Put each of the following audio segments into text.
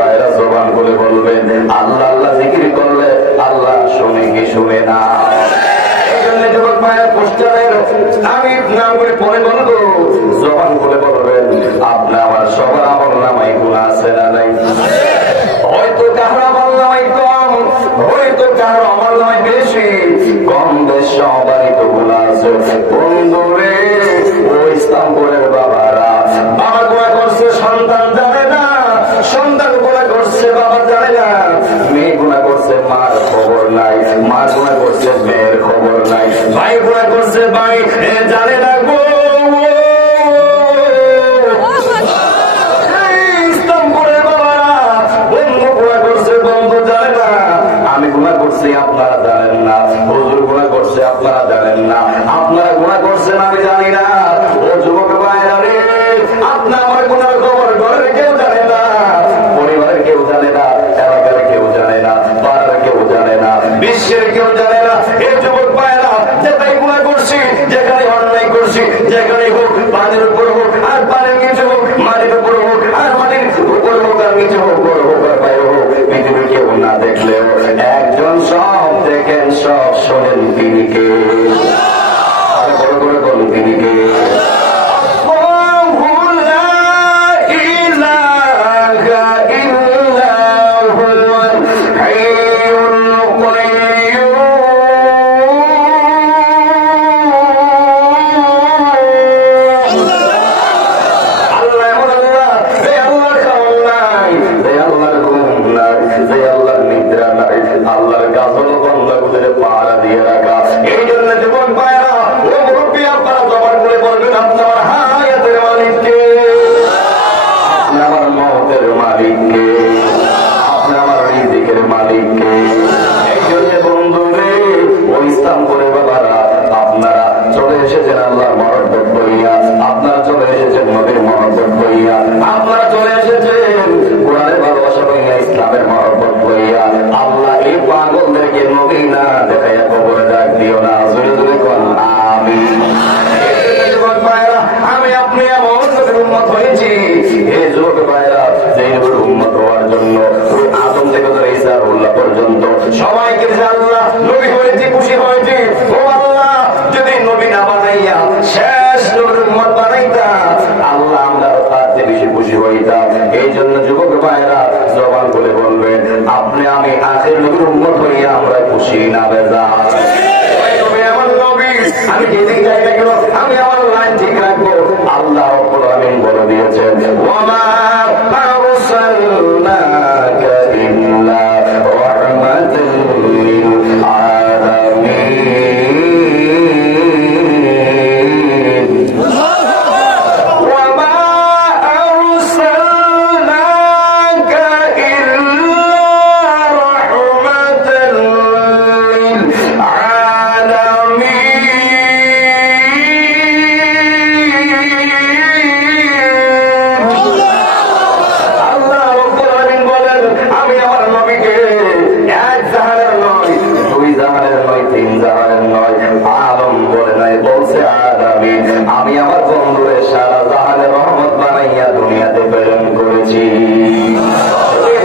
ভাইরা জবান করে বলবেন আল্লাহ আল্লাহ জিকির করলে আল্লাহ শুনে কি শুনে না? এই জন্য যুবক ভাইরা পোস্টারের আমি নাম করে পরে বলবো, জবান করে বলবেন আপনি আমার সবার আমল নামাই গুনাহ আছে না নাই? হয়তো কারো আমল নামাই কম, হয়তো কারো আমল নামাই বেশি, কম বেশ সবারই তো গুনাহ আছে। বন্ধুরে ও ইসলামপুরের বাবারা, বাবা গুনাহ করছে সন্তান জানে না, সন্তান গুনাহ করছে বাবা জানে না, মেয়ে গুনাহ করছে মার খবর নাই, মা গুনাহ করছে মেয়ের খবর নাই, ভাই গুনাহ করছে ভাই জানে না গো। ইসলামপুরের বাবারা, বন্ধু গুনাহ করছে বন্ধু জানে না, আমি গুনাহ করছি আপনারা জানেন না, হুজুর গুনাহ করছে আপনারা জানেন না, আপনারা গুনাহ করছেন আমি জানি না। ও যুবক ভাইরা রে, আপনি আমার গুনার খবর ঘরের কেউ জানে না, পরিবারের কেউ জানে না, এলাকার কেউ জানে না, পাড়ার কেউ জানে না, বিশ্বের কেউ জানে না। এই যুবক ভাইরা, যেটাই গুনাহ করছি, যেখানে অন্যায় করছি, যেখানে হোক, পানির উপর হোক আর পানির নিচে হোক, মাটির উপর হোক আর মাটির উপর হোক, আর নিচে হোক, বড় হোক আর বাইরে হোক, পৃথিবীর কেউ না দেখলেও একজন সব দেখেন, সব শোনেন, তিনি কে? আর বড় করে বলুন তিনি কে? আল্লাহর গাছল বন্ধ করে পাড়া দিয়ে রাখা। এই জন্য জীবন পায়রা ও মুরব্বী আপনারা জবান করে বলবেন আপনি আমার হায়াতের মালিককে, আপনি আমার মহতের মালিককে, আপনি আমার রিজিকের মালিককে। এই জন্য বন্ধু রে, ও ইসলাম করে বাবারা, আপনারা চলে এসেছেন আল্লাহর মহব্বত হইয়া, আপনারা চলে এসেছেন নবীর মহব্বত হইয়া, আপনারা চলে এসেছেন কোরআনের ভালোবাসা হইয়া, ইসলামের মহব্বত হইয়া। আল্লাহ এই পাগলদেরকে নবী না দেখাইয়া কবরে ডাক দিও না, জোরে জোরে কোন আমিন। আমি আপনি এমন নবীর উম্মত হয়েছি, এই যুবক ভাইরা, যে নবীর উম্মত হওয়ার জন্য ওই আদম থেকে ধরে ঈসা উল্লাহ পর্যন্ত সবাইকে যে আল্লাহ নবী হয়েছে, খুশি হয়েছে। ও আল্লাহ, যদি নবী না বানাইয়া শেষ নবীর উম্মত বানাইতা, আল্লাহ আমরা তার চেয়ে বেশি খুশি হইতাম। এই জন্য যুবক ভাইরা জবান করে বলবেন আপনি আমি আখের নবীর উম্মত হইয়া আমরা খুশি না বেজার? আমি যেদিকে যাই না কেন আমি আমার লাইন ঠিক রাখবো। আল্লাহ রাব্বুল আলামিন বলে দিয়েছেন ওয়ামা আরসালনাকা ইল্লা রাহমাতাল লিল আলামিন। ওয়ামা আরসালনাকা ইল্লা রাহমাতাল লিল আলামিন। আমি আমার বন্ধুরে সারা জাহানের রহমত বানাইয়া দুনিয়াতে প্রেরণ করেছি।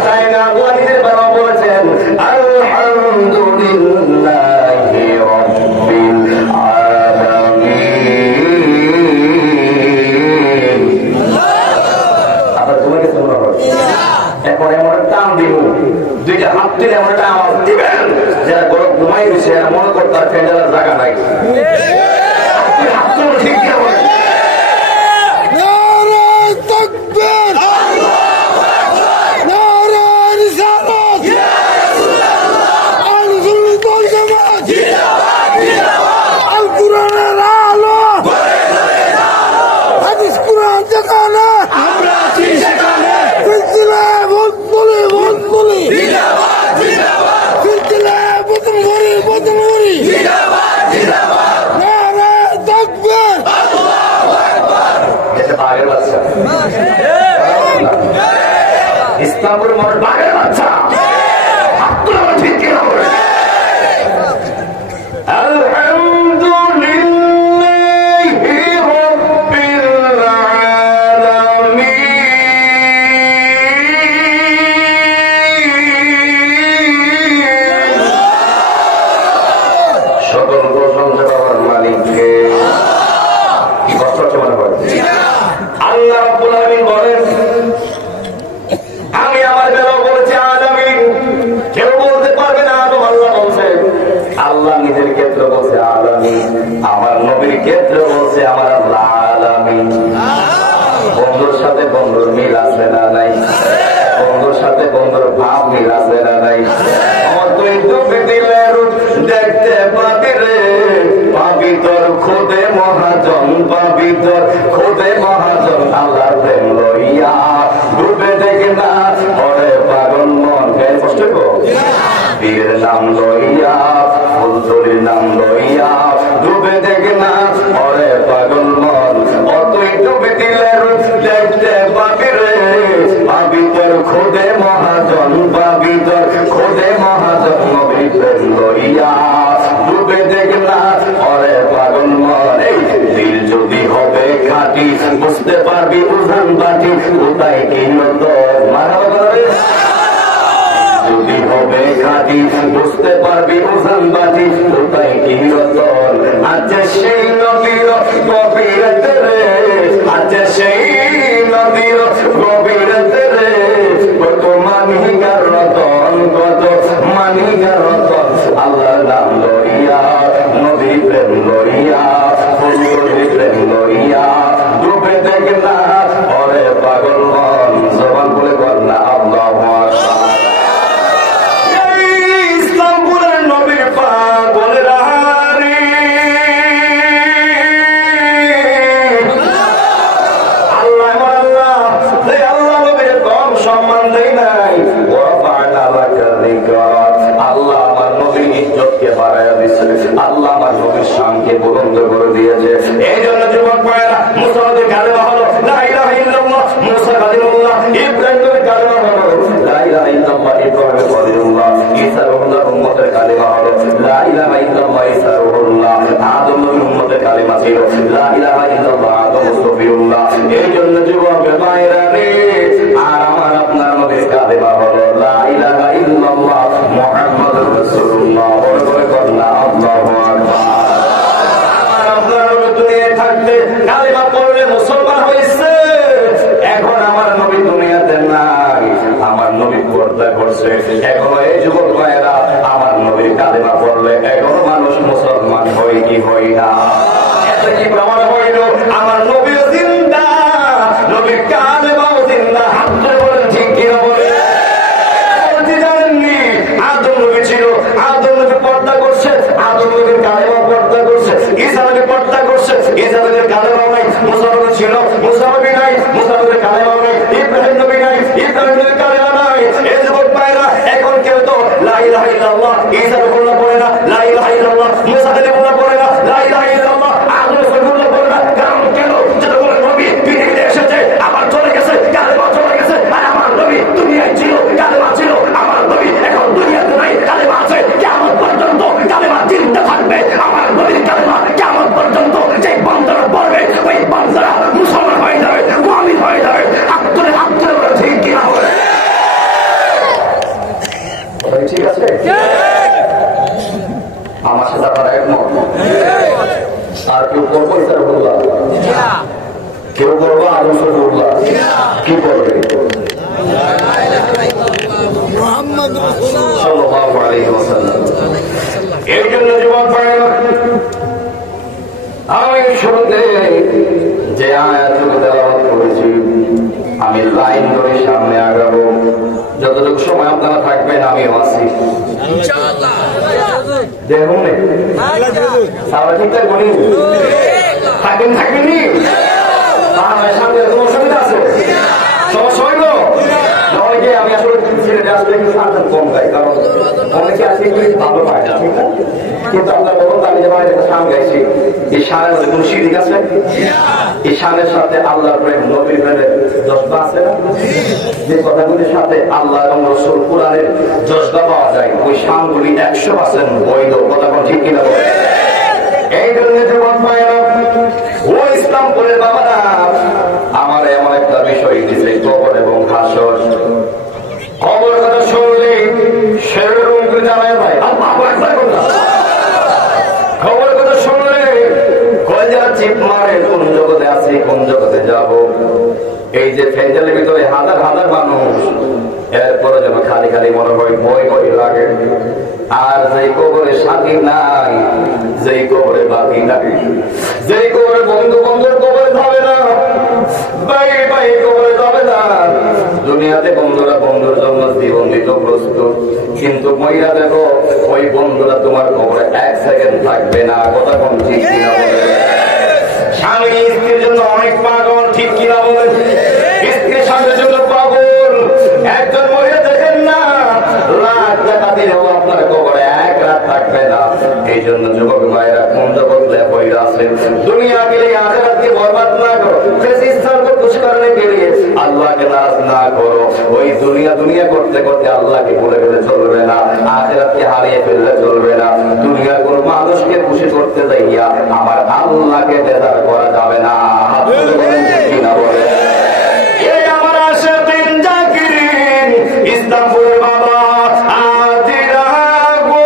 তাই না আল্লাহ নিজের বাবা বলেছেন আলহামদুলিল্লাহি রাব্বিল আলামিন। আবার তোমাকে শোনা হবে, এখন এমন টান দিব, দুইটা হাত দিলে এমন একটা আওয়াজ দিবেন, যারা গরম ঘুমাই দিচ্ছে মনে করতে আর ফেজার জায়গা নাই। ঠিক ইসলামের মনে বাঘের বাচ্চা ঠিক কিনা বলে আলহামদুলিল্লাহি রাব্বিল আলামিন। আমাদের বন্ধুর ভাব মিল আছে না নাই? তুই ডুবে দিলে রূপ দেখতে পাবি রে, পাবি তোর খোদে মহাজন, পাবি তোর খোদে মহাজন। আল্লাহর প্রেম লইয়া ডুবে দেখে না ওরে পাগল মন। কষ্ট গো পীরের নাম লইয়া, ফুলতলির নাম লইয়া ডুবে দেখে না ওরে পাগল মন। ও তুই ডুবে দিলে রূপ দেখতে পাবি রে, পাবি তোর খোদে মহাজন, পাবি তোর খোদে মহাজন। নবীর প্রেম লইয়া ডুবে দেখে না ওরে পাগল মন। এই দিল যদি হবে খাঁটি বুঝতে পারবি উজান বাটি, কোথায় কি হতো মারা যদি হবে খাঁটি বুঝতে পারবি উজান বাটি, কোথায় কি রতন। আছে সেই নদীর গভীরতে রে, আছে সেই নদীর গভীরতে রে, কত মানিকার রতন, কত মানিকার রতন। আল্লাহর নাম লইয়া, নবী প্রেম লইয়া, ফুলকলি প্রেম লইয়া ডুবে দেখ না ওরে পাগল মন। জবান বলে কর না আল্লাহু আকবার। ইসলামপুরের নবীর পাগল রাহারি, আল্লাহ আল্লাহ আল্লাহ নবীর কম সম্মান দেয় নাই। আল্লাহ আমার নবীর ইজ্জতকে বাড়াইয়া দিচ্ছে, আল্লাহ আমার নবীর শানকে বুলন্দ করে দিয়েছে। এই জন্য যুবক ভাইয়েরা মুসাদের কালেমা হলো লা ইলাহা ইল্লাল্লাহ, মুসা কালিমুল্লাহ, ইব্রাহিমের কালেমা হলো লা ইলাহা ইল্লাল্লাহ, ইব্রাহিম কালিমুল্লাহ, ঈসা রুহুল্লাহর উম্মতের কালেমা হলো লা ইলাহা ইল্লাল্লাহ, ঈসা রুহুল্লাহ। আদম নবীর উম্মতের কালেমা ছিল লা ইলাহা ইল্লাল্লাহ, আদম সফিউল্লাহ। এই জন্য যুবক ভাইয়েরা রে, আর আমার আপনার নবীর কালেমা হলো লা ইলাহা ইল্লাল্লাহ মুহাম্মাদুর রাসূলুল্লাহ। বলে কর না আল্লাহু আকবার। আমার আপনার নবী দুনিয়ায় থাকতে কালেমা পড়লে মুসলমান হয়েছে, এখন আমার নবী দুনিয়াতে নাই, আমার নবী পর্দা করছে। এখনো এই যুবক ভাইয়েরা আমার নবীর কালেমা পড়লে এখনো মানুষ মুসলমান হয় কি হয় না? এতে কি প্রমাণ হইল আমার নবীও জিন্দা, নবীর কালেমাও জিন্দা? হাত ধরে বলেন ঠিক কিনা বলে। জানেননি আদম নবী ছিল, আদম নবী পর্দা করছে, আদম নবীর কালেমা পর্দা করছে। ঈসা নবী পর্দা করছে, ঈসা নবীর কালেমাও নাই। মুসা নবী ছিল, মুসা নবী নাই, মুসা নবীর কালেমাও নাই। ইব্রাহিম নবী নাই, ইব্রাহিম নবীর কালেমা নাই। এই যুবক ভাইরা এখন কেউ তো লা ইলাহা ইল্লাল্লাহ, ঈসা রুহুল্লাহ পড়ে না, লা ইলাহা ইল্লাল্লাহ, মুসা কালিমুল্লাহ পড়ে না, লা ইলাহা ইল্লাল্লাহ, আদম রসুলুল্লাহ পড়ে না। কারণ কেন? যেটা বলে নবী পৃথিবীতে এসেছে, আবার চলে গেছে, কালেমা চলে গেছে। আর আমার নবী দুনিয়ায় ছিল, কালেমা ছিল। আমার নবী এখন দুনিয়াতে নাই, কালেমা আছে। কিয়ামত পর্যন্ত কালেমা জিন্দা থাকবে। আমার নবীর কালেমা কিয়ামত পর্যন্ত যে বান্দারা পড়বে, ওই বান্দারা মুসলমান হয়ে যাবে, মুমিন হয়ে যাবে। হাত ধরে ঠিক কিনা হবে? ঠিক আছে, আমার সাথে আপনারা একমত? আর কেউ করবো ইসা রুহুল্লাহ, কেউ করবো আদম রসুলুল্লাহ, কি করবে? সাল্লাল্লাহু আলাইহি ওয়াসাল্লাম। এই জন্য যুবক ভাইরা, আমি শুরুতে যে আয়াতগুলো তেলাওয়াত করেছি, আমি লাইন ধরে সামনে আগাবো। যতটুকু সময় আপনারা থাকবেন আমিও আছি ইনশাআল্লাহ। দেখুন সারা ঠিকঠাক বলি থাকেননি? সামনে কোনো অসুবিধা আছে? সমস্যা হইল? নয় আমি আসলে ছেলেটা আসলে একটু সাবধান কম গাই, কারণ অনেকে আছে এগুলি ভালো পায় না, ঠিক না? কিন্তু আপনার বলুন আমি যে বাড়িতে শান গাইছি, এই শানের মধ্যে কোন শিরিক আছে? এই শানের সাথে আল্লাহর প্রেম, নবীর প্রেমের জজবা আছে না? যে কথাগুলির সাথে আল্লাহ এবং রাসূল কুরআনের জজবা পাওয়া যায়, ওই শানগুলি 100% বৈধ। কথা কোন ঠিক কিনা বলে? এই জন্য যুবক ভাইয়েরা, ও ইসলামপুরের বাবারা, আমার এমন একটা বিষয় দিছে কবর এবং হাসর। কবর কথা শুনলে শেরের রুমগুলি জানায় ভাই, আল্লাহু আকবার। খবর কথা শুনলে কয়জা চিপ মারে, কোন জগতে আছি, কোন জগতে যাব। এই যে ফেঞ্জালের ভিতরে হাজার হাজার মানুষ, এরপরে যেন খালি খালি মনে হয়, ভয় ভয় লাগে। আর যেই কবরে সাথী নাই, যেই কবরে বাকি নাই, যেই কবরে বন্ধু বন্ধুর কবরে যাবে না, বাই বাই করে যাবে না। দুনিয়াতে বন্ধুরা বন্ধুর জন্য জীবন দিতে প্রস্তুত, কিন্তু মহিলা দেখো ওই বন্ধুরা তোমার কবরে 1 সেকেন্ড থাকবে না। কথা কোন ঠিক কিনা বলে? স্বামী স্ত্রীর জন্য অনেক পাগল, ঠিক কিনা বলে? স্ত্রী স্বামীর জন্য পাগল। একজন মহিলা দেখেন না লাখ টাকা দিলেও আপনার কবরে 1 রাত থাকবে না। এই জন্য যুবক ভাইরা কোন জগতে বইরা আছেন, দুনিয়া के लिए आखिरत की बर्बाद ना करो। जिस इंसान को खुश करने के लिए अल्लाह के नाराज ना करो। वही दुनिया दुनिया करते करते अल्लाह के भूले गেলে চলবে না, আখিরাত কে হারিয়ে ফেললে চলবে না। দুনিয়ার কোন মানুষকে খুশি করতে যাইয়া আমার আল্লাহকে বেজার করা যাবে না। কি না বলে এই আমার আশিকিন জাকিরিন ইস্তাগফির বাবা আদিরা গো।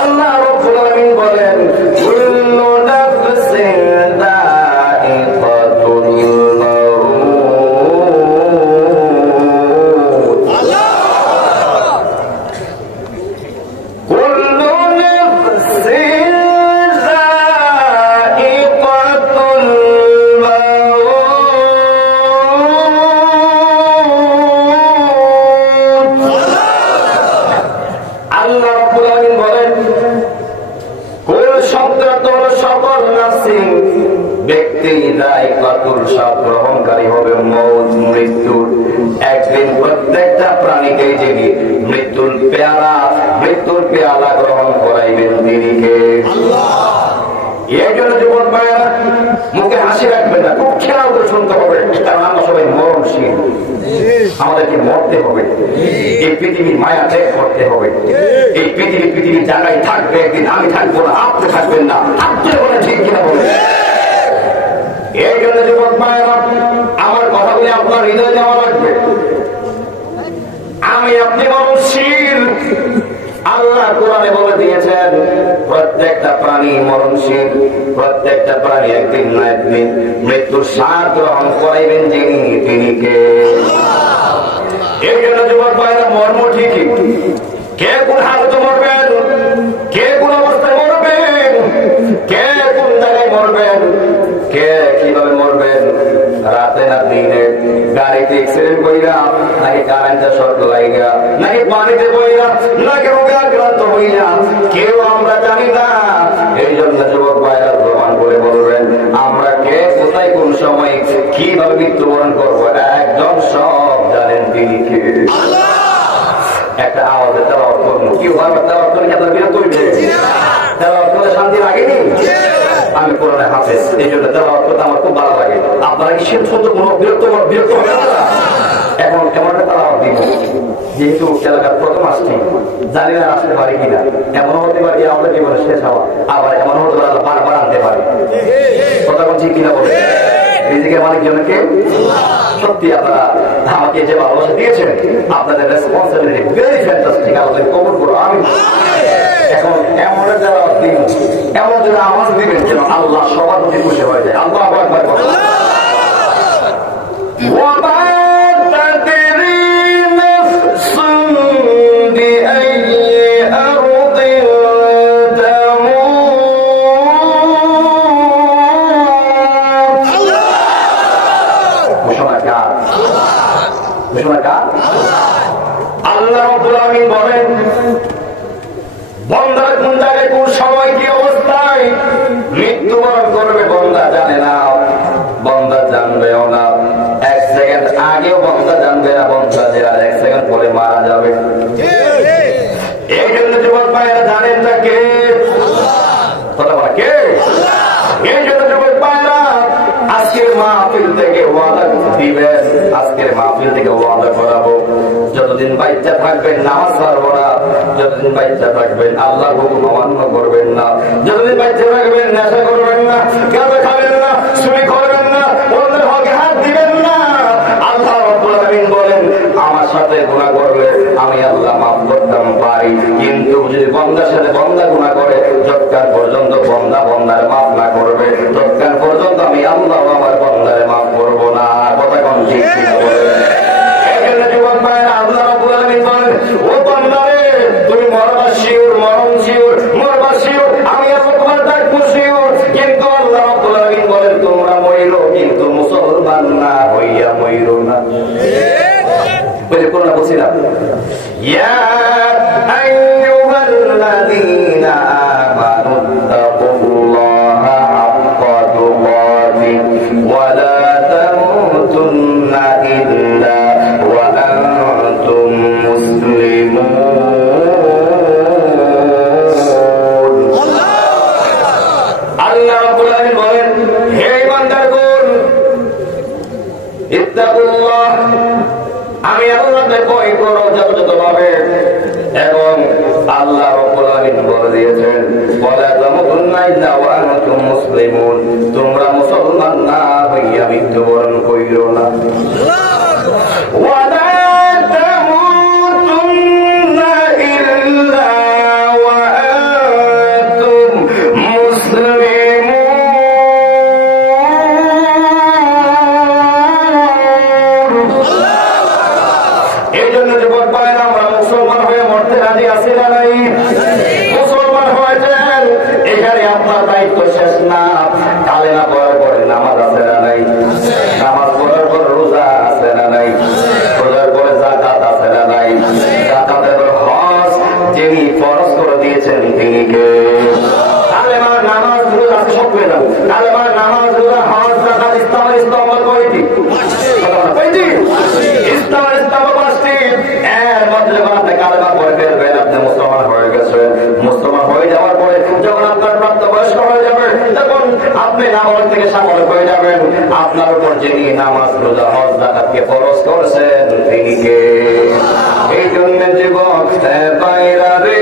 আল্লাহ রাব্বুল আলামিন বলেন কুল্লু নাফসিন যায়িকাতুল মাউত। কুল্লু নাফসিন যায়িকাতুল মাউত। আল্লাহ রাব্বুল আলামিন বলেন কুল শব্দটা হলো সকল নাফসিন, ব্যক্তি যায়িকাতুল স্বাদ গ্রহণকারী হবে মৌত, মৃত্যুর। একদিন প্রত্যেকটা প্রাণীকে যিনি মৃত্যুর পেয়ালা গ্রহণ করাইবেন তিনি কে? এই জন্য যুবক ভাইয়েরা মুখে হাসি রাখবেন না, খুব খেয়াল করে শুনতে হবে, কারণ আমরা সবাই মরণশীল। আমাদেরকে মরতে হবে, এই পৃথিবীর মায়া ত্যাগ করতে হবে। এই পৃথিবীর জায়গায় থাকবে একদিন, আমি থাকবো না, আপনি থাকবেন না, থাকতে বলে ঠিক কিনা বলে? এই জন্য যুবক ভাইয়েরা আমার কথাগুলি আপনার হৃদয়ে নেওয়া লাগবে। আমি আপনি মরণশীল। আল্লাহ কোরআনে বলে দিয়েছেন প্রত্যেকটা প্রাণী মরণশীল, প্রত্যেকটা প্রাণী একদিন না একদিন মৃত্যুর স্বাদ গ্রহণ করাইবেন যিনি তিনি কে? এই জন্য যুবক ভাইরা মর্ম ঠিকই, কে কোন হালতে মরবেন, কে কোন অবস্থায় মরবেন, কে কোন জায়গায় মরবেন, কে কিভাবে মরবেন, রাতে না দিনে, গাড়িতে অ্যাক্সিডেন্ট কইরা নাকি কারেন্টে শর্ট লাইগা নাকি পানিতে বইরা নাকি রোগে আক্রান্ত হইয়া, কেউ আমরা জানি না। এই জন্য যুবক ভাইরা প্রমাণ করে বলবেন আমরা কে কোথায় কোন সময় কিভাবে মৃত্যুবরণ করবো একজন সব জানেন তিনি কে? একটা আওয়াজে তেলাওয়াত করবো, কি বারবার তেলাওয়াত করে কি আপনার বিরক্ত হইবে? তেলাওয়াত করলে শান্তি লাগেনি? আমি কোরআনে হাফেজ, এই জন্য তেলাওয়াত করতে আমার খুব ভালো লাগে। আপনারা কি শেষ পর্যন্ত কোনো বিরক্ত হবে না? এখন কেমন একটা তেলাওয়াত দিব, যেহেতু এলাকার প্রথম আসছি, জানি না আসতে পারি কিনা। এমন হতে পারে আমাদের জীবনে শেষ হওয়া, আবার এমন হতে পারে বারবার আনতে পারে। কথা বলছি কিনা বলে? রিজিকের মালিক জনকে সত্যি আপনারা আমাকে যে ভালোবাসা দিয়েছেন, আপনাদের রেসপন্সিবিলিটি ভেরি ফ্যান্টাস্টিক। আমাদের কবুল করো আমি। এখন এমন একটা দিন, এমন যেন আওয়াজ দিবেন যেন আল্লাহ সবার প্রতি খুশি হয়ে যায়। আল্লাহ আকবার। আল্লাহ রাব্বুল আলামিন বলেন বান্দা কোন জায়গায় কোন সময় কি অবস্থায় মৃত্যুবরণ করবে বান্দা জানে না, বান্দা জানবেও না। 1 সেকেন্ড আগেও বান্দা জানবে না, বান্দা যে আর 1 সেকেন্ড পরে মারা যাবে। এই জন্য যুবক ভাইয়েরা জানেন না কে? কথা বলা কে? এই জন্য যুবক ভাইয়েরা আজকের মাহফিল থেকে ওয়াদা দিবেন, আজকের মাহফিল থেকে ওয়াদা করাবো যতদিন বাচ্চা থাকবেন নামাজ ছাড়বো না, যতদিন বাচ্চা থাকবেন আল্লাহর হুকুম অমান্য করবেন না, যতদিন বাচ্চা থাকবেন নেশা করবেন না, গাঁজা খাবেন না, চুরি করবেন না, অন্যের হকে হাত দিবেন না। আল্লাহ রাব্বুল আলামিন বলেন আমার সাথে গুনাহ করলে আমি আল্লাহ মাফ করতাম পারি, কিন্তু যদি বান্দার সাথে বান্দা গুনাহ করে যতক্ষণ পর্যন্ত বান্দা বান্দার মাফ না করবে ততক্ষণ পর্যন্ত আমি আল্লাহ আমার বান্দারে মাফ করবো না। কথা কোন ঠিক কিনা বলেন? আল্লাহ রাব্বুল আলামিন বলেন ও বান্দারে তুমি মরবা শিওর, মরণ শিওর, মরবা শিওর, আমি আল্লাহ তোমার দায়িত্ব শিওর, কিন্তু আল্লাহ কইরো না। ওই যে কোরআন বলছিলাম, ইয়া আইয়ুহাল্লাযীনা আমানু তাকুল্লাহা হাক্কা তুকাতিহি ওয়া লা তামুতুন্না ইল্লা ওয়া আনতুম মুসলিমুন। আল্লাহ রাব্বুল আলামিন বলেন, হে ঈমানদারগণ, ইত্তাকুল্লাহ, আমি আল্লাহকে ভয় করো যথাযথভাবে। এবং আল্লাহ রাব্বুল আলামিন বলে দিয়েছেন, ওয়ালা তামুতুন্না ইল্লা ওয়া আনতুম মুসলিমুন, তোমরা মুসলমান না হইয়া মৃত্যুবরণ কইরো না। ওয়ালা তামুতুন্না ইল্লা ওয়া আনতুম মুসলিমুন। এই জন্য যুবক ভাইরা, আমরা মুসলমান হয়ে মরতে রাজি আছি না নাই? মুসলমান হয়েছেন, এখানে আপনার দায়িত্ব শেষ না। কালেমা পড়ার পরে নামাজ আছে না নাই? নামাজ পড়ার পর রোজা আছে না নাই? রোজার পরে যাকাত আছে না নাই? যাকাতের পর হজ যিনি ফরজ করে দিয়েছেন তিনি কে? কালেমা, নামাজ, রোজা সব পেয়ে যাবো। কালেমা, নামাজ, রোজা, হজ, যাকাত, ইসলামের ইসলাম কয়টি? কয়টি? ইসলামের ইসলাম পাঁচটি। এর মধ্যে যখন আপনি কালেমা পড়ে ফেলবেন, আপনি মুসলমান হয়ে গেছেন। মুসলমান হয়ে যাওয়ার পরে যখন আপনার প্রাপ্তবয়স্ক হয়ে যাবে, তখন আপনি নামাজ থেকে সামরিক হয়ে যাবেন। আপনার উপর যিনি নামাজ, রোজা, হজ, যাকাতকে ফরজ করেছেন তিনি কে? এই জন্য যুবক ভাইরা রে,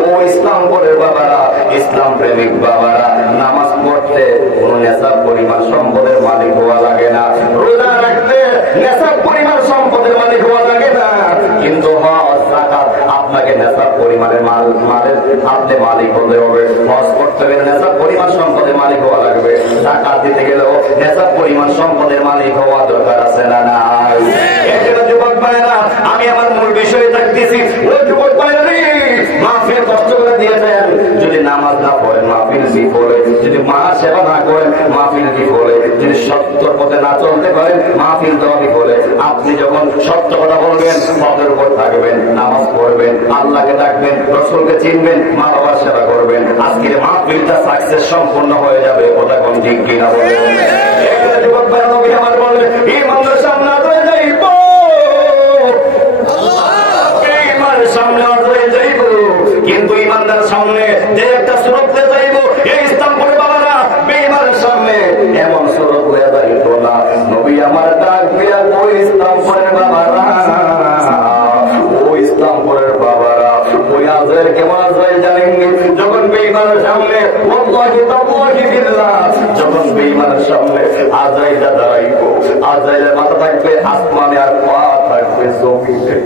ও ইসলাম পড়ে বাবারা, ইসলাম প্রেমিক বাবারা, নামাজ পড়তে কোন নেশাব পরিমাণ সম্পদের মালিক হওয়া লাগে না। রোজা রাখতে নেশাব পরিমাণ সম্পদের মালিক হওয়া লাগে না। কিন্তু হজ, যাকাত আপনাকে নেশাব পরিমাণের মালের আপনি মালিক হতে হবে। হজ করতে গেলে নেশাব পরিমাণ সম্পদের মালিক হওয়া লাগবে। যাকাত দিতে গেলেও নেশাব পরিমাণ সম্পদের মালিক হওয়া দরকার আছে না নাই? এই জন্য যুবক ভাইরা, আমি আমার মূল বিষয়ে থাকতেছি। ও যুবক ভাইরা রে, মাহফিল কষ্ট করে দিয়েছেন, যদি নামাজ না পড়েন মাহফিল বিফলে, যদি মা সেবা না করেন মাহফিল বিফলে, যদি সত্যর পথে না চলতে পারেন মাহফিল তো বিফলে। আপনি যখন সত্য কথা বলবেন, পথের উপর থাকবেন, নামাজ পড়বেন, আল্লাহকে ডাকবেন, রসুলকে চিনবেন, মা বাবার সেবা করবেন, আজকের মাহফিলটা সাকসেস সম্পূর্ণ হয়ে যাবে। কথা কোন ঠিক কিনা বলেন? যুবক ভাইরা, নবী আমার বলেন, ইমানের সামনে আদায় যাইব, ইমানের সামনে আদায় যাইব, কিন্তু ইমানদার সামনে যে একটা সুরত যাইব, এই ইসলাম পড়ে বাবারা, বেঈমানের সামনে এমন সুরত হয়ে যাইত না। নবী আমার ডাক দিয়া, ও ইসলাম পড়ে বাবারা, ও ইসলাম পড়ে বাবারা, ওই আজরাইল কেমন আজরাইল জানেননি? যখন বেঈমানের সামনে, ওয়াল্লাহি তাআল্লাহি বিল্লাহ, যখন বেঈমানের সামনে আজরাইলটা দাঁড়াইব, আজরাইলের মাথা থাকবে আসমানে আর পা থাকবে জমিনে।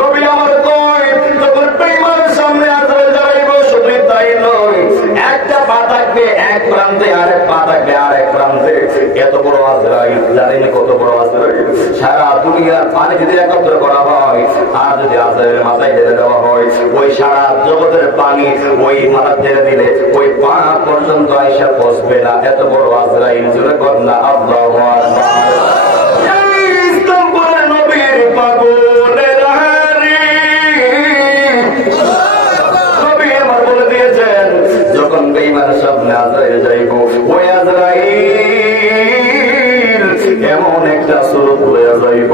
নবী আমার কয়, যখন বেঈমানের সামনে আজরাইল দাঁড়াইব, শুধু তাই নয়, একটা পা থাকবে এক প্রান্তে, আরেক পা থাকবে আরেক প্রান্তে। এত বড় আজরাইল, জানেন কত বড় আজরাইল? সারা দুনিয়ার পানি যদি একত্র করা হয়, আর যদি আজরাইলের মাথায় ঢেলে দেওয়া হয়, ওই সারা জগতের পানি ওই মাথা ঢেলে দিলে ওই পা পর্যন্ত আইসা পৌঁছবে না। এত বড় আজরাইল। জোরে কর না আল্লাহু আকবার। যখন বেঈমানের সামনে আজরাইল যাইব, ওই আজরাইল এমন একটা স্বরূপ হয়ে যাইব,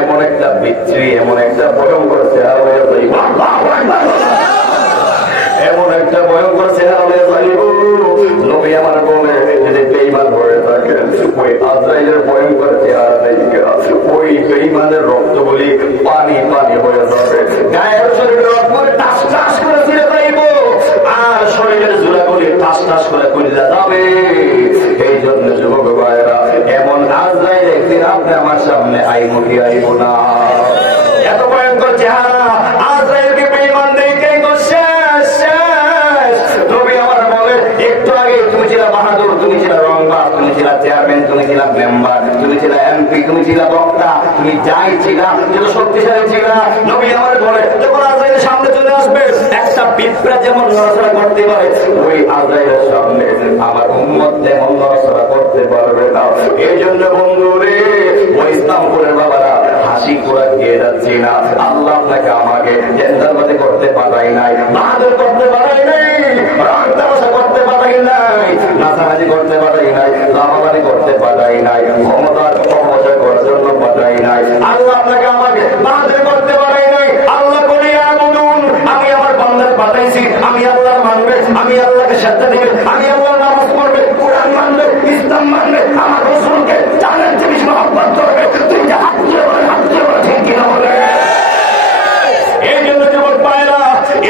এমন একটা বিচ্ছিরি, এমন একটা ভয়ঙ্কর চেহারা হয়ে যাইব, এমন একটা ভয়ঙ্কর চেহারা হয়ে যাইব। নবী আমার বলে, যদি বেঈমান হয়ে থাকে, ওই আজরাইলের ভয়ঙ্কর চেহারা দেখে ওই বেঈমানের রক্তগুলি পানি পানি হয়ে যাবে, গায়ের শরীরে রক্ত টাস টাস করে ফিরে যাইব, আর শরীরের জোড়াগুলি টাস টাস করে কইলা যাবে। এই জন্য যুবক ভাইরা, এমন আজরাইল একদিন আপনি আমার সামনে আইব কি আইব না? এত ভয়ঙ্কর চেহারা আজরাইলকে বেঈমান দেখে তো শেষ শেষ। নবী আমার বলে, একটু আগে তুমি ছিল বাহাদুর, তুমি ছিল রংবাজ, তুমি ছিল চেয়ারম্যান, তুমি ছিল মেম্বার, তুমি ছিল এমপি, তুমি ছিল বক্তা, তুমি যাই ছিল, যত শক্তিশালী ছিল। নবী আমার বলে, যখন আজরাইলের সামনে চলে আসবে, একটা পিঁপড়া যেমন নড়াচড়া করতে পারে ওই আজরাইলের সামনে আমার উম্মত তেমন নড়াচড়া করতে পারবে না। এই জন্য বন্ধু রে, ওই ইসলামপুরের বাবারা হাসি খোরাক দিয়ে যাচ্ছি না। আল্লাহ আপনাকে আমাকে জেন্দারবাদী করতে পারাই নাই, বাহাদুর করতে পারাই নাই, রং তামাশা করতে পারাই নাই, নাচানাচি করতে পারাই নাই, লাভাবাদি করতে পারাই নাই, ক্ষমতার অপচয় করার জন্য পারাই নাই। আল্লাহ আপনাকে আমাকে বাহাদুর করতে পারাই নাই। আল্লাহ বলি বলুন, আমি আমার বান্দার পাঠাইছি, আমি আল্লাহ মানবে, আমি আল্লাহকে সাথে দিবে, আমি আল্লাহ নামাজ পড়বে, কোরআন মানবে, ইসলাম মানবে, আমার রসুলকে জানেন জিনিস মহব্বত করবে। তুই যে হাত দিয়ে বলে, হাত দিয়ে বলে, ঠিক কিনা বলে? এই জন্য যুবক পায়রা,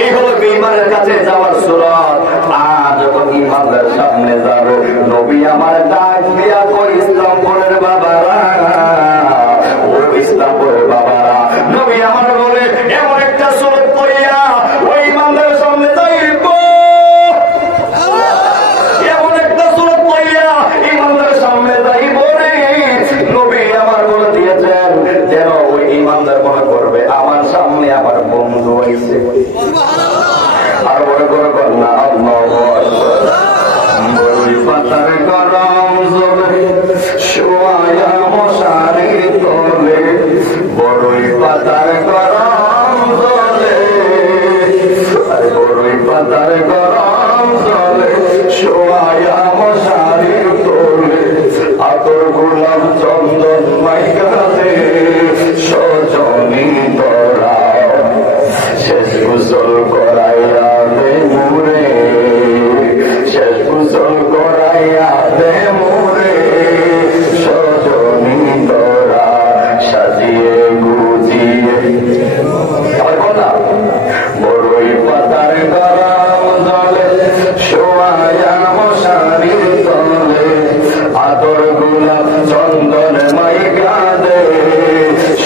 এই হলো বেঈমানের কাছে যাওয়ার সুরত। আর যখন ইমানদার সামনে যাবে, নবী আমার ডাক দিয়া কই ইসলামপুরের বাবারা, ও ইসলামপুরের বাবারা, নবী আমার বলে এমন একটা সুরত করিয়া ওই ইমানদারের সামনে যাইব, এমন একটা সুরত করিয়া ইমানদারের সামনে যাইব রে। নবী আমার বলে দিয়েছেন যেন ওই ইমানদার মনে করবে আমার সামনে আমার বন্ধু হয়েছে। আর বড় করে কন্যা আল্লাহু আকবার। বড়ই পাতার গরম জলে শোয়া মশারি তোলে, বড়ই পাতার গরম জলে, আরে বড়ই পাতার গরম জলে শোয়া মশারি তোলে, আতর গোলাপ চন্দন মাইকাতে সজনী তোরা, শেষ গোসল করাইয়া দে মুরে, শেষ গোসল করাইয়া দে মুরে, সজনী তোরা সাজিয়ে গুজিয়ে। আমার কথা, বড়ই পাতার গরম জলে শোয়া মশারির তলে, আতর গোলাপ চন্দন মাইকা দে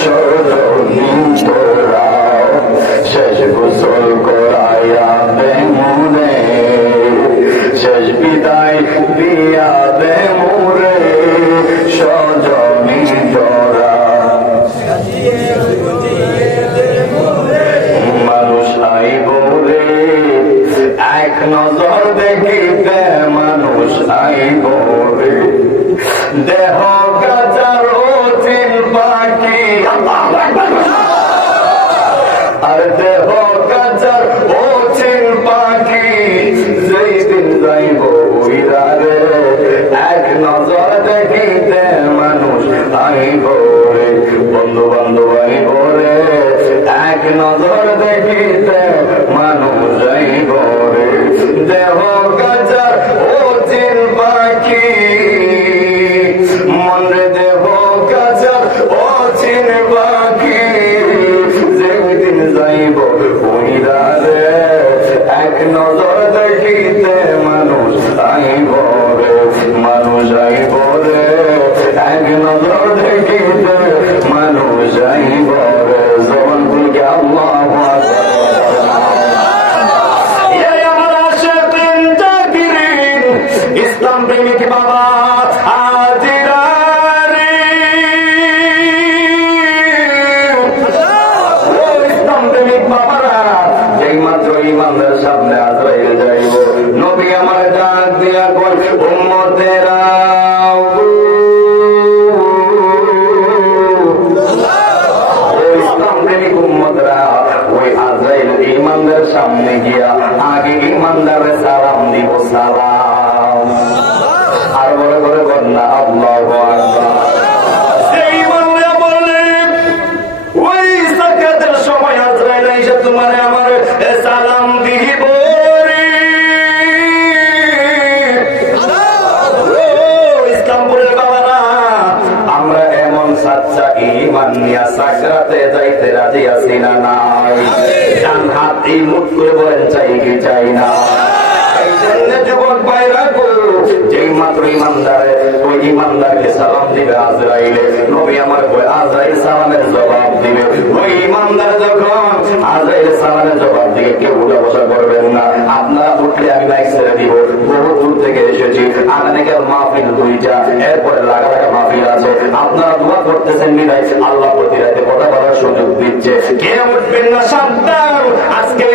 সজনী তোরা, শেষ গোসল করাইয়া দে মুরে, শেষ বিদায় দিয়া দে মুরে, সজনী তোরা। মানুষ আইব রে এক নজর দেখিতে, মানুষ আইব রে দেহ গাজার অচিন পাখি, আর দেহ গাজার অচিন পাখি, যেই দিন যাইব উইরা রে এক নজর দেখিতে মানুষ আইব রে, বন্ধু বান্ধব আইব রে এক নজর দেখিতে মানুষ আইব রে, দেহ গাজার অচিন পাখি, মনে দেহ গাজার অচিন পাখি, যেদিন যাইব উইরা রে এক নজর দেখিতে মানুষ আইব রে, মানুষ আইব রে এক নজর দেখিতে মানুষ আইব রে। জবান থেকে আল্লাহু আকবার। ইসলাম প্রেমিক বাবা হাজিরা রে, ও ইসলাম প্রেমিক বাবারা, যেই মাত্র ইমানদার সামনে আজরাইল যাইব, নবী আমার ডাক দিয়া কই উম্মতেরা, ও ইসলাম প্রেমিক উম্মতরা, ওই আজরাইল ইমানদার সামনে গিয়া আগে ইমানদারের সালাম দিব, সালাম। আর বড় করে কন্যা আল্লাহু আকবার। সেই বললে বলে ওই সাকাতের সময় আজরাইল এসে তোমার আমার সালাম দিব রে। ইসলামপুরের বাবারা, আমরা এমন সাচ্চা ঈমান নিয়ে সাকরাতে যাইতে রাজি আছি না নাই? ডান হাত এই মুঠ করে বলেন চাই কি চাই না? এই জন্য যুবক ভাইরা গো, যেই মাত্র ইমানদারে ওই ইমানদারকে সালাম দিবে আজরাইলে, নবী আমার কই আজরাইল সালামের জবাব দিবে। ওই ইমানদার যখন আজরাইল সালামের জবাব দিবে, কেউ উঠা বসা করবেন না। আপনারা উঠলে আমি বাইক ছেড়ে দিব। বহু দূর থেকে এসেছি, আগামীকাল মাহফিল দুইটা, এরপরে লাগা লাগা মাহফিল আছে। আপনারা দোয়া করতেছেন বিদায়, আল্লাহ প্রতি রাতে কথা বলার সুযোগ দিচ্ছে। কে উঠবেন না সাবধান, আজকে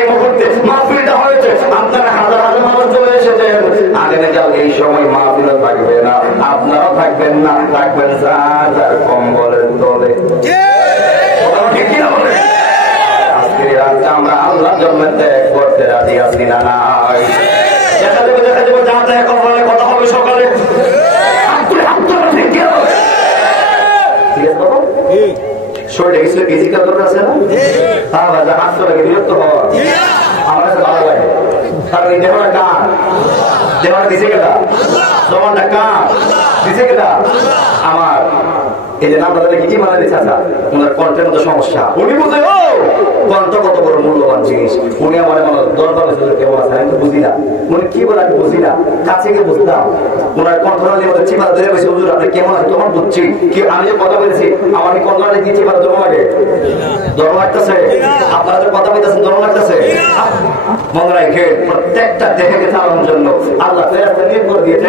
নাই? দেখা দেবো যা যা কপালে কথা হবে সকালে। শরীরে কিছু ফিজিক্যাল দরকার আছে না? হ্যাঁ ভাই, হাত তো লাগে, বিরক্ত হওয়া আমার কাছে ভালো লাগে। কারণ এই দেহটা কার? দেহটা দিছে কেটা? জবানটা কার? দিছে কেটা? আমার। এই যে নামটা কি মানে দিচ্ছে? আচ্ছা, ওনার কণ্ঠের মতো সমস্যা, উনি বুঝে ও কণ্ঠ কত বড় মূল্যবান জিনিস। উনি আমার মনে দরকার কেমন আছে আমি তো বুঝি না, উনি কি বলে আমি বুঝি না, কাছে গিয়ে বুঝতাম। ওনার কণ্ঠনালী মধ্যে চিপা ধরে বসে, হুজুর আপনি কেমন আছে তোমার বুঝছি কি? আমি যে কথা বলেছি আমার কি কণ্ঠনালী দিয়ে চিপা ধরো লাগে? ধরো লাগতেছে? আপনারা যে কথা বলতেছেন ধরো লাগতেছে? মনে রাখে প্রত্যেকটা দেহকে চালানোর জন্য আল্লাহ ফেরেশতা নিয়োগ করে দিয়েছে।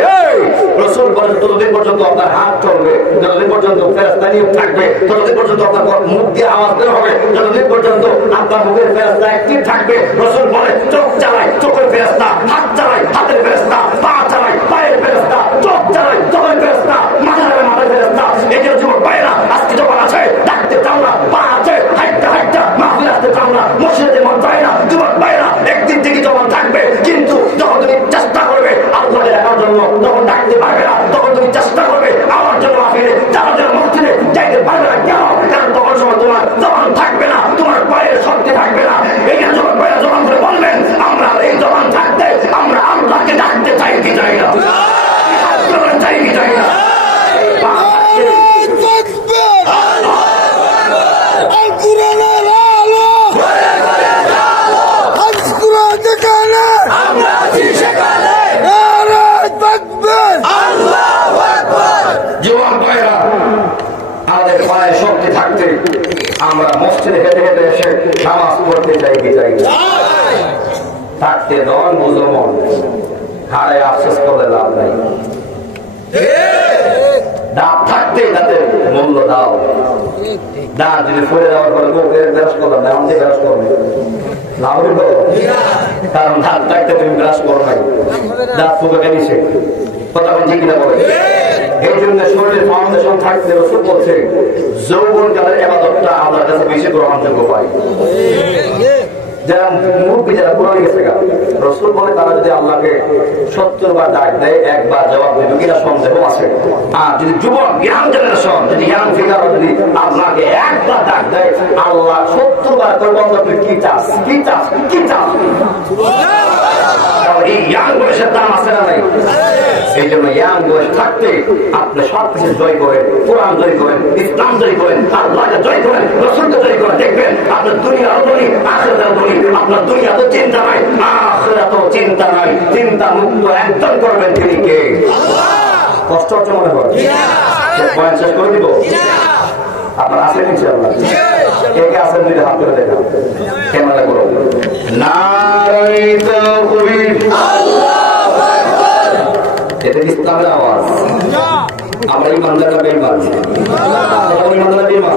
রাসূল বলেন ততদিন পর্যন্ত আপনার হাত চলবে, যতদিন পর্যন্ত ফেরেশতা নিয়োগ থাকবে, ততদিন পর্যন্ত আপনার মুখ দিয়ে আওয়াজ বের হবে, যতদিন পর্যন্ত আপনার মুখের ফেরেশতা অ্যাক্টিভ থাকবে। রাসূল বলে চোখ চালায় চোখের ফেরেশতা, হাত চালায় হাতের ফেরেশতা, পা চালায় পায়ের ফেরেশতা, চোখ চালায় চোখের ফেরেশতা, মাথা চালায় মাথার ফেরেশতা। এই যে যুবক ভাইয়েরা আজকে যখন আছে ডাকতে চাও না, পা আছে হাইটটা হাইটটা মাহফিল আসতে চাও না, মসজিদে মন চায় না, যুবক ভাইয়েরা একদিন থেকে যখন থাকবে, কিন্তু যখন তুমি চেষ্টা করবে আল্লাহকে দেখার জন্য, যখন ডাকতে পারবে না, তখন তুমি চেষ্টা করবে আমার জন্য মাহফিলে যারা মসজিদে যাইতে পারবে না। কেন? কারণ তখন সময় তোমার জবান থাকবে না, তোমার পায়ের শক্তি থাকবে না। এই যে যুবক ভাইয়েরা জবান করে বলবেন আমরা এই জবান থাকতে আমরা আল্লাহকে ডাকতে চাই কি চাই না? চাই কি চাই না? আমাদের পায়ে শক্তি থাকতে আমরা মসজিদে হেঁটে হেঁটে এসে নামাজ পড়তে চাই কি চাই? থাকতে দন বুঝো মন, হারে আফসোস করলে লাভ নাই। দাঁত থাকতে তাদের মূল্য দাও। দাঁত যদি ফুলে দেওয়ার পরে ব্রাশ করলাম না, আমাদের ব্রাশ করবে লাভ হইব? কারণ দাঁত থাকতে তুমি ব্রাশ করো নাই, দাঁত ফুকে গেছে। কথা বলছি কিনা বলে? এই জন্য শরীরের ফাউন্ডেশন থাকতে রাসূল বলছে যৌবনকালের ইবাদতটা আল্লাহর কাছে বেশি গ্রহণযোগ্য পায়। যারা মুরব্বী, যারা পুরানো গেছে গা, রাসূল বলে তারা যদি আল্লাহকে 70 বার ডাক দেয়, একবার জবাব দেবে কিনা সন্দেহ আছে। আর যদি যুবক ইয়াং জেনারেশন, যদি ইয়াং ফিগার যদি আল্লাহকে একবার ডাক দেয়, আল্লাহ 70 বার করে বলতে আপনি কি চাস, কি চাস, কি চাস? এই ইয়াং বয়সের দাম আছে না নাই? এই জন্য ইয়াং বয়স থাকতে আপনি সব কিছু জয় করেন, কোরআন জয় করেন, ইসলাম জয় করেন, আল্লাহকে জয় করেন, রাসূলকে জয় করেন। দেখবেন আপনার দুনিয়াও ধনী, আখিরাতেও ধনী। আপনার দুনিয়া তো চিন্তা নাই, আখিরাতেও চিন্তা নাই। চিন্তা মুক্ত একজন করবেন, তিনি কে? কষ্ট হচ্ছে মনে হয়? বয়ান শেষ করে দিব? আপনার আসেন ইনশাআল্লাহ? কে কে আসেন যদি হাত করে দেখা ক্যামেরা করো। নারায়ে তাকবীর, আল্লাহু আকবার। এটা ইসলামের আওয়াজ। আমরা ইমানদাররা বেঈমান, ইমানদাররা বেঈমান,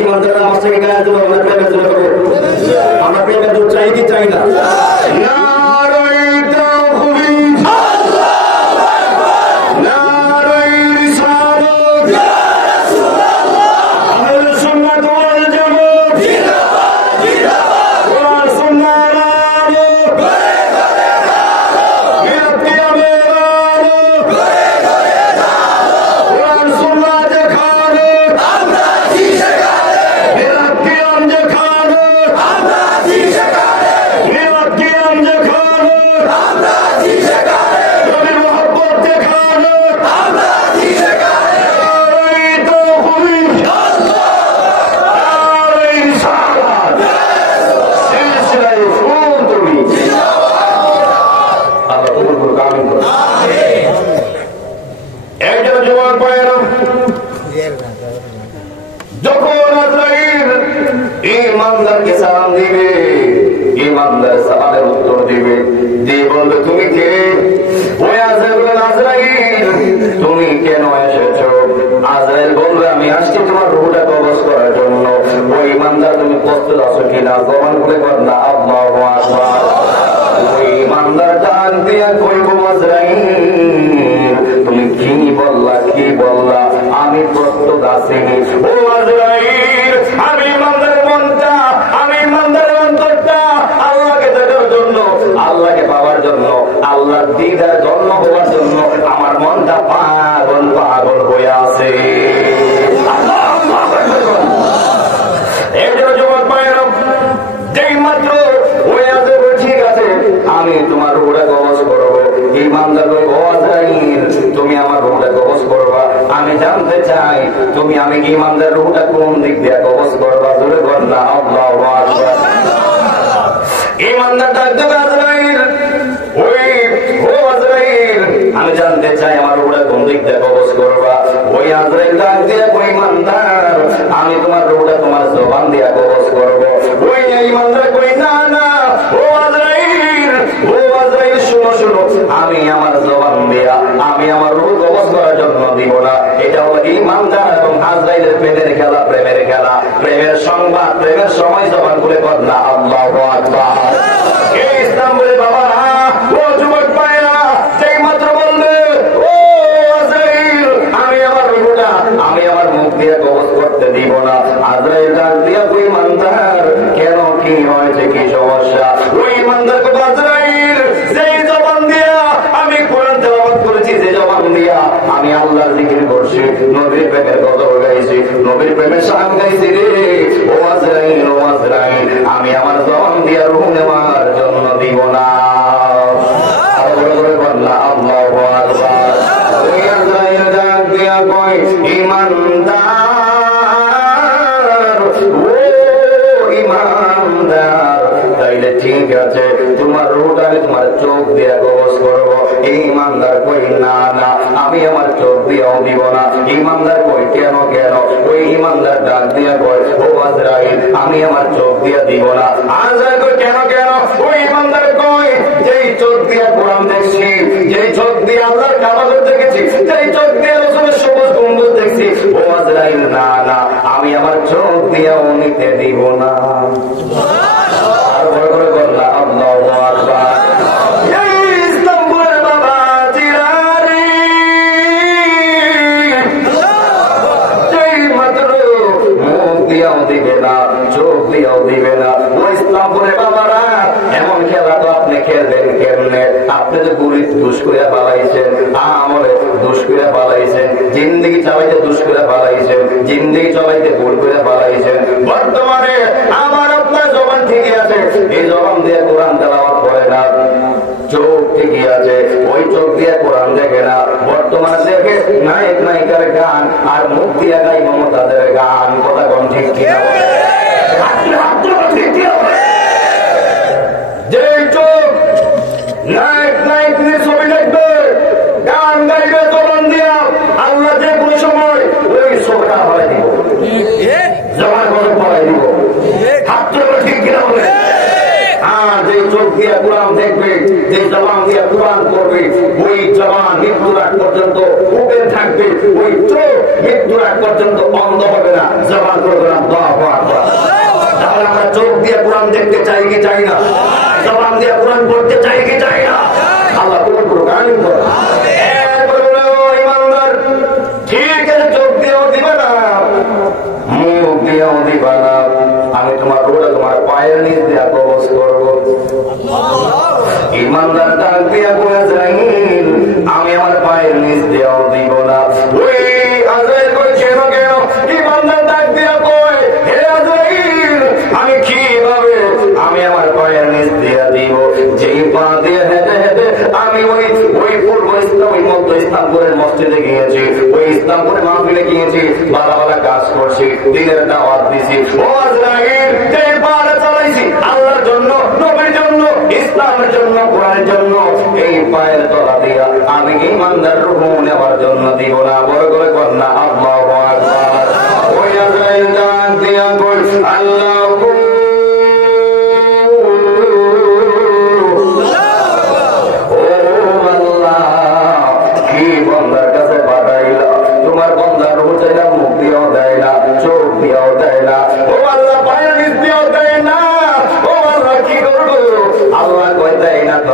ইমানদাররা আমার থেকে গায়ে দেবো, আমরা প্রেমে দেবো, আমরা প্রেমে দেবো চাই কি চাই না? নারায়ে তাকবীর, আল্লাহু আকবার। নারায়ে রিসালাত, ইয়া রাসূলুল্লাহ। আহলে সুন্নাত ওয়াল জামাত, জিন্দাবাদ জিন্দাবাদ। ওয়াল সুন্নাহর আলো, ঘরে ঘরে আলো। মিলাদ কিয়ামের আলো, ঘরে ঘরে আলো। ওয়াল সুন্নাহ দেখালো, আমরা জি শেখালে। মিলাদ কিয়াম দেখালো, আমরা জি শেখালে। মিলাদ কিয়াম দেখালো, আমরা জি শেখালে। নবীর মুহাব্বত দেখালো, আমরা জি শেখালে। নারায়ে তাকবীর, নারায়ে রিসালাত, সিলসিলায়ে ফুল তুমি। আল্লাহ কবুল করুক, আমিন করুক। একজন যুবক ভাইয়েরা, যখন আজরাইল ঈমানদারকে সালাম দিবে, ঈমানদার সালামের উত্তর দিবে, দিয়ে বলবে তুমি কে? ওই আজরাইল বলবে আজরাইল তুমি কেন এসেছো? আজরাইল বলবে আমি আসছি তোমার রূহটা কবজ করার জন্য। ওই ঈমানদার তুমি প্রস্তুত আছো কিনা? জবান খুলে বল না আল্লাহু আকবার। ওই ঈমানদার জান দিয়া কইব আজরাইল তুমি কি বললা, কি বললা? আমি প্রস্তুত আছি। ও আজরাইল, আমি ইমানদারের মনটা, আমি ইমানদারের অন্তরটা আল্লাহকে দেখার জন্য, আল্লাহকে আল্লাহর দিদার জন্ম হওয়ার জন্য আমার মনটা পাগল পাগল হয়ে আছে। আমি তোমার রোহটা কবজ করবো, ইমানদার তুমি আমার রোহটা কবজ করবা। আমি জানতে চাই তুমি আমি ইমানদার রোহটা কোন দিক দিয়ে কবজ করবা। জোরে বল না আল্লাহু আকবার। ইমানদার ডাকবে আজরাইল, ওই ও আজরাইল আমি জানতে চাই আমার রোহটা কোন দিক দিয়ে কবজ করবা। ওই আজরাইল ডাক দিয়ে কই ইমানদার আমি তোমার রোহটা তোমার জবান দিয়ে কবজ করবো। ওই ইমানদার কই না না ও আজরাইল, ও আজরাইল শুনো শুনো, আমি আমার জবান দিয়া আমি আমার রূহ কবজ করার জন্য দিব না। এটা হলো ইমানদার এবং আজরাইলের প্রেমের খেলা, প্রেমের খেলা, প্রেমের সংবাদ, প্রেমের সময় জবান খুলে কর না আল্লাহু আকবার। এই ইসলাম বলে বাবা ও যুবক ভাইরা যেই মাত্র বলবে ও আজরাইল আমি আমার রূহটা আমি আমার মুখ দিয়ে কবজ করতে দিব না, আজরাইল ডাক দিয়া কই ইমানদার কেন কি হয়েছে, কি সমস্যা? ওই ইমানদার কই আজরাইল যেই জবান দিয়া আমি কোরআন তেলাওয়াত করেছি, যে জবান দিয়া আমি আল্লাহর জিকির করছি, নবীর প্রেমের কথা গাইছি, নবীর প্রেমের শান গাইছি রে ও আজরাইল, ও আজরাইল আমি আমার জবান দিয়া রূহ নেওয়ার জন্য দিব না। আর বড় করে বললা আল্লাহু আকবার। ওই আজরাইল ডাক দিয়া কই ইমানদার, ও ইমানদার তাইলে ঠিক আছে তোমার রূহটা আমি তোমার চোখ দিয়া কবজ করবো। ইমানদার কই না না আমি আমার চোখ দিয়াও দিব না। ইমানদার কই কেন কেন? ওই ইমানদার ডাক দিয়া কই ও আজরাইল আমি আমার চোখ দিয়া দিব না। আজরাইল কই কেন কেন? ওই ইমানদার কই যেই চোখ দিয়া কোরআন দেখছি, যেই চোখ দিয়ে আল্লাহর কাবাগর দেখেছি, যেই চোখ দিয়ে রাসূলের সবুজ গম্বুজ দেখছি, ও আজরাইল না না আমি আমার চোখ দিয়াও নিতে দিব না। আর বড় করে বললা আল্লাহু আকবার। দিবে না, চোখ দিয়েও দিবে না। ও ইসলামপুরে বাবারা এমন খেলা তো আপনি খেলবেন কেমনে? আপনি তো গরিব দুষ করে পালাইছেন, আমলে দুষ করে পালাইছেন, জিন্দগি চালাইতে দুষ করে পালাইছেন, জিন্দগি চালাইতে ভুল করে পালাইছেন। বর্তমানে আমার আপনার জবান ঠিকই আছে, এই জবান দিয়ে কোরআন তেলাওয়াত করে না, চোখ ঠিকই আছে ওই চোখ দিয়ে কোরআন দেখে না। বর্তমানে দেখে নায়ক নায়িকার গান আর মুখ দিয়ে গাই মমতাদের গান। কথা কোন ঠিক কিনা? যে চোখ নায়ক নায়িকের ছবি দেখবে, গান গাইবে জবান দিয়া, আল্লাহ যে কোনো সময় ওই চোখটা হয়ে দিব, জবান করে পড়াই দিব। হাত ঠিক কিনা বলে? আর যে চোখ দিয়ে কোরআন দেখবে, যে জবান দিয়ে কোরআন করবে, ওই জবান মৃত্যুর আগ পর্যন্ত ওপেন থাকবে, ওই চোখ মৃত্যুর আগ পর্যন্ত বন্ধ হবে না। জবান করবে না। তাহলে আমরা চোখ দিয়ে কোরআন দেখতে চাই কি চাই না? জবান দিয়ে কোরআন পড়তে চাই কি চাই না? আল্লাহ তোমার পুরো গান করে ইমানদার ঠিক আছে, চোখ দিয়েও দিবে না, মুখ দিয়েও দিবে না, আমি তোমার রোডে তোমার পায়ের নিচ দিয়ে কবজ করবো। ইমানদার ডাক দিয়া কই আজরাইল আমি আমার পায়ের নিচ দিয়েও দিব না। ওই আজরাইল কই কেন কেন? ইমানদার ডাক দিয়া কই হে আজরাইল আমি কিভাবে আমি আমার পায়ের নিচ দিয়া দিব? যেই পা দিয়ে হেঁটে হেঁটে আমি ওই ওই পূর্ব ইসলাম ওই মধ্য ইসলামপুরের মসজিদে গিয়েছি, ওই ইসলামপুরে মাহফিলে গিয়েছি, ভালো ভালো কাজ করছি, দিনের দাওয়াত দিছি। ও আজরাইল যে পাটা চালাইছি আল্লাহর জন্য, নবীর জন্য, ইসলামের জন্য, কোরআনের জন্য, এই পায়ের তলা দিয়া আমি ইমানদার রূহ নেওয়ার জন্য দিব না। বড় করে কন্যা আল্লাহু আকবার। ওই আজরাইল ডাক দিয়া কই আল্লাহু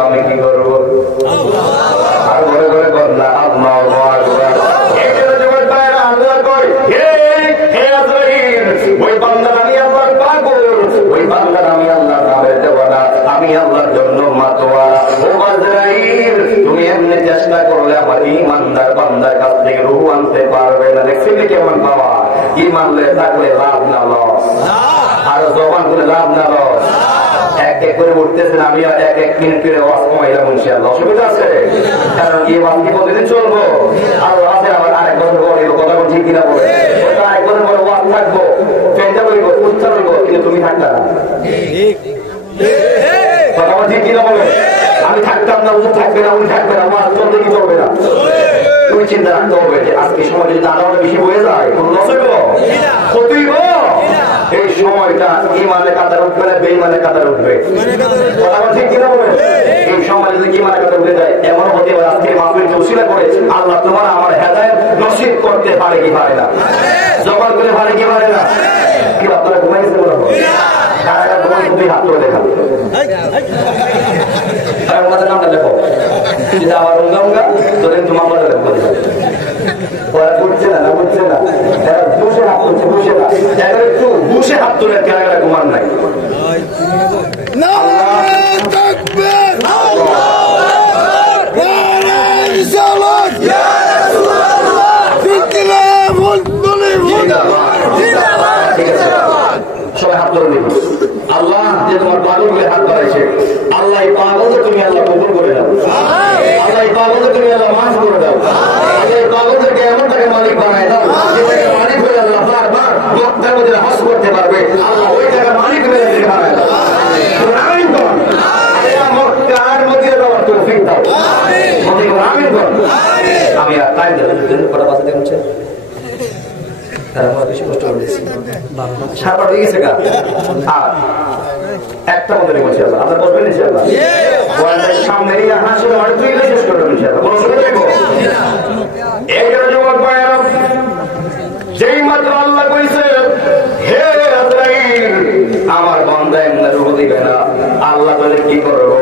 আমি কি করবো? আর ঘরে ঘরে কন্যা আল্লাহু আকবার। ওই বান্দার আমি আল্লাহর মানতে পারবে না। দেখছেন কেমন পাওয়া? কি মানলে থাকলে লাভ না লস, আর জবান করে লাভ না লস। এক এক করে উঠতেছেন, আমি এক এক মিনিট করে ওয়াজ কমাইলাম ইনশাআল্লাহ, অসুবিধা আছে? কারণ এই ওয়াজ কি প্রতিদিন চলবো? আর আছে আবার আরেক বছর পরে কথা বল, ঠিক কিনা বলে? আরেক বছর পরে ওয়াজ থাকবো, ফেলতে বলবো, উচ্চার হইব, কিন্তু তুমি থাকতা না। কথা বল, ঠিক কিনা বলে? আমি থাকতাম না, উনি থাকবে না, উনি থাকবে না, ওয়াজ চলতে কি চলবে না? তুমি চিন্তা রাখতে হবে যে আজকে সময় যদি দাদাটা বেশি হয়ে যায়, কোন লস হইব? ক্ষতি হইব? এই সময়টা ইমানের কাতার উঠবে না বেঈমানের কাতার উঠবে? কথা ঠিক কিনা বলে? এই সময় যদি ইমানের কাতার উঠে যায়, এমন হতে পারে আজকে মাহফিলকে উসিলা করে আল্লাহ তোমার আমার হেদায়েত নসিব করতে পারে কি পারে না? জবান করে পারে কি পারে না? কি আপনারা ঘুমাইছে মনে হয়? কারা কারা ঘুমাই? তুমি হাত তুলে দেখান, আমাদের নামটা দেখো। যদি আমার উঙ্গা তোদের তোমার ওরা করছে না, না করছে না, বসে হাত তুলছে, বসে না, একটু বসে হাত তুলে কেনাকাটা ঘুমান নাই। সবাই হাত ধরে দিন। আল্লাহ যে তোমার পাগলকে হাত বাড়াইছে, আল্লাহ এই পাগলকে তুমি আল্লাহ কবুল করে দাও। আল্লাহ এই পাগলকে তুমি আল্লাহ মাফ করে দাও। আল্লাহ এই পাগলকে এমন টাকা মালিক বানায় দাও, যে টাকা মালিক হয়ে আল্লাহ বারবার মক্কার মধ্যে হজ করতে পারবে। আল্লাহ ওই টাকা মালিক হয়ে বানায় দাও। মক্কার মধ্যে দেওয়ার তৌফিক দাও। আমি আর তাই কটা বাঁচাতে হচ্ছে সারা হয়ে গেছে গা। আর একটা মধ্যে বলছি আল্লাহ, আপনার বলবেন ইনশাআল্লাহ সামনে হাসলে মানে তুই শেষ করবেন ইনশাআল্লাহ, কোনো সুবিধা দেখবো। এইটা যুবক ভাইয়েরা, যেই মাত্র আল্লাহ কইছে হে আজরাইল আমার বান্দা এমনি রূহ দিবে না, আল্লাহ বলে কি করবো?